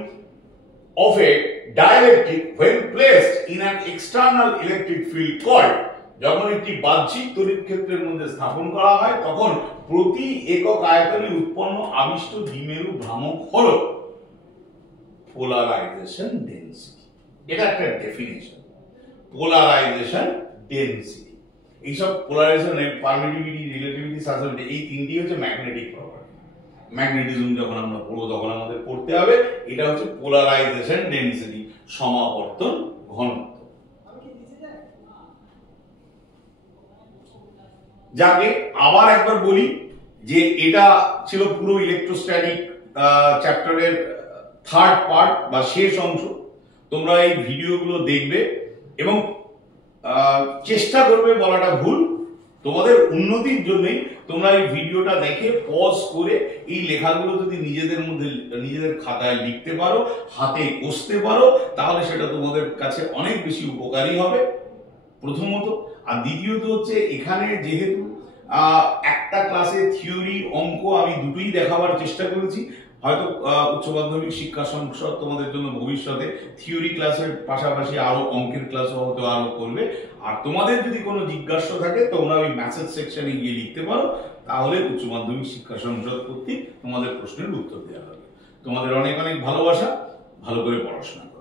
of a dielectric when placed in an external electric field called, যখন একটি বাহ্যিক তড়িৎ ক্ষেত্রের মধ্যে স্থাপন করা হয় তখন প্রতি একক আয়তনে উৎপন্ন আবিষ্ট দ্বিমেরু ভ্রামক হলো পোলারাইজেশন ডেনসিটি। এটা একটা ডেফিনিশন, পোলারাইজেশন ডেনসিটি। এইসব পোলারাইজেশন, পারমিটিভিটি, রিলেটিভিটি, সাসেপ্টিবিলিটি, এই তিনটি হচ্ছে ম্যাগনেটিক প্রপার্টি। ম্যাগনেটিজম যখন আমরা পড়বো তখন আমাদের পড়তে হবে, এটা হচ্ছে পোলারাইজেশন ডেনসিটি, সমাবর্তন ঘনত্ব। যাকে আবার একবার বলি যে এটা ছিল পুরো ইলেকট্রোস্ট্যাটিক চ্যাপ্টারের থার্ড পার্ট বা শেষ অংশ। তোমরা এই ভিডিওগুলো দেখবে এবং চেষ্টা করবে, বলাটা ভুল, তোমাদের উন্নতির জন্যই তোমরা এই ভিডিওটা দেখে পজ করে এই লেখাগুলো যদি নিজেদের মধ্যে নিজেদের খাতায় লিখতে পারো, হাতে কষতে পারো, তাহলে সেটা তোমাদের কাছে অনেক বেশি উপকারী হবে প্রথমত। আর দ্বিতীয়ত হচ্ছে, এখানে যেহেতু একটা ক্লাসে থিওরি অঙ্ক আমি দুটোই দেখাবার চেষ্টা করেছি, হয়তো উচ্চ মাধ্যমিক শিক্ষা সংসদ তোমাদের জন্য ভবিষ্যতে থিওরি ক্লাসের পাশাপাশি আরো অঙ্কের ক্লাসও হয়তো আরো করবে। আর তোমাদের যদি কোনো জিজ্ঞাসা থাকে তোমরা ওই মেসেজ সেকশনে গিয়ে লিখতে পারো, তাহলে উচ্চ মাধ্যমিক শিক্ষা সংসদ কর্তৃক তোমাদের প্রশ্নের উত্তর দেওয়া হবে। তোমাদের অনেক অনেক ভালোবাসা, ভালো করে পড়াশোনা করো।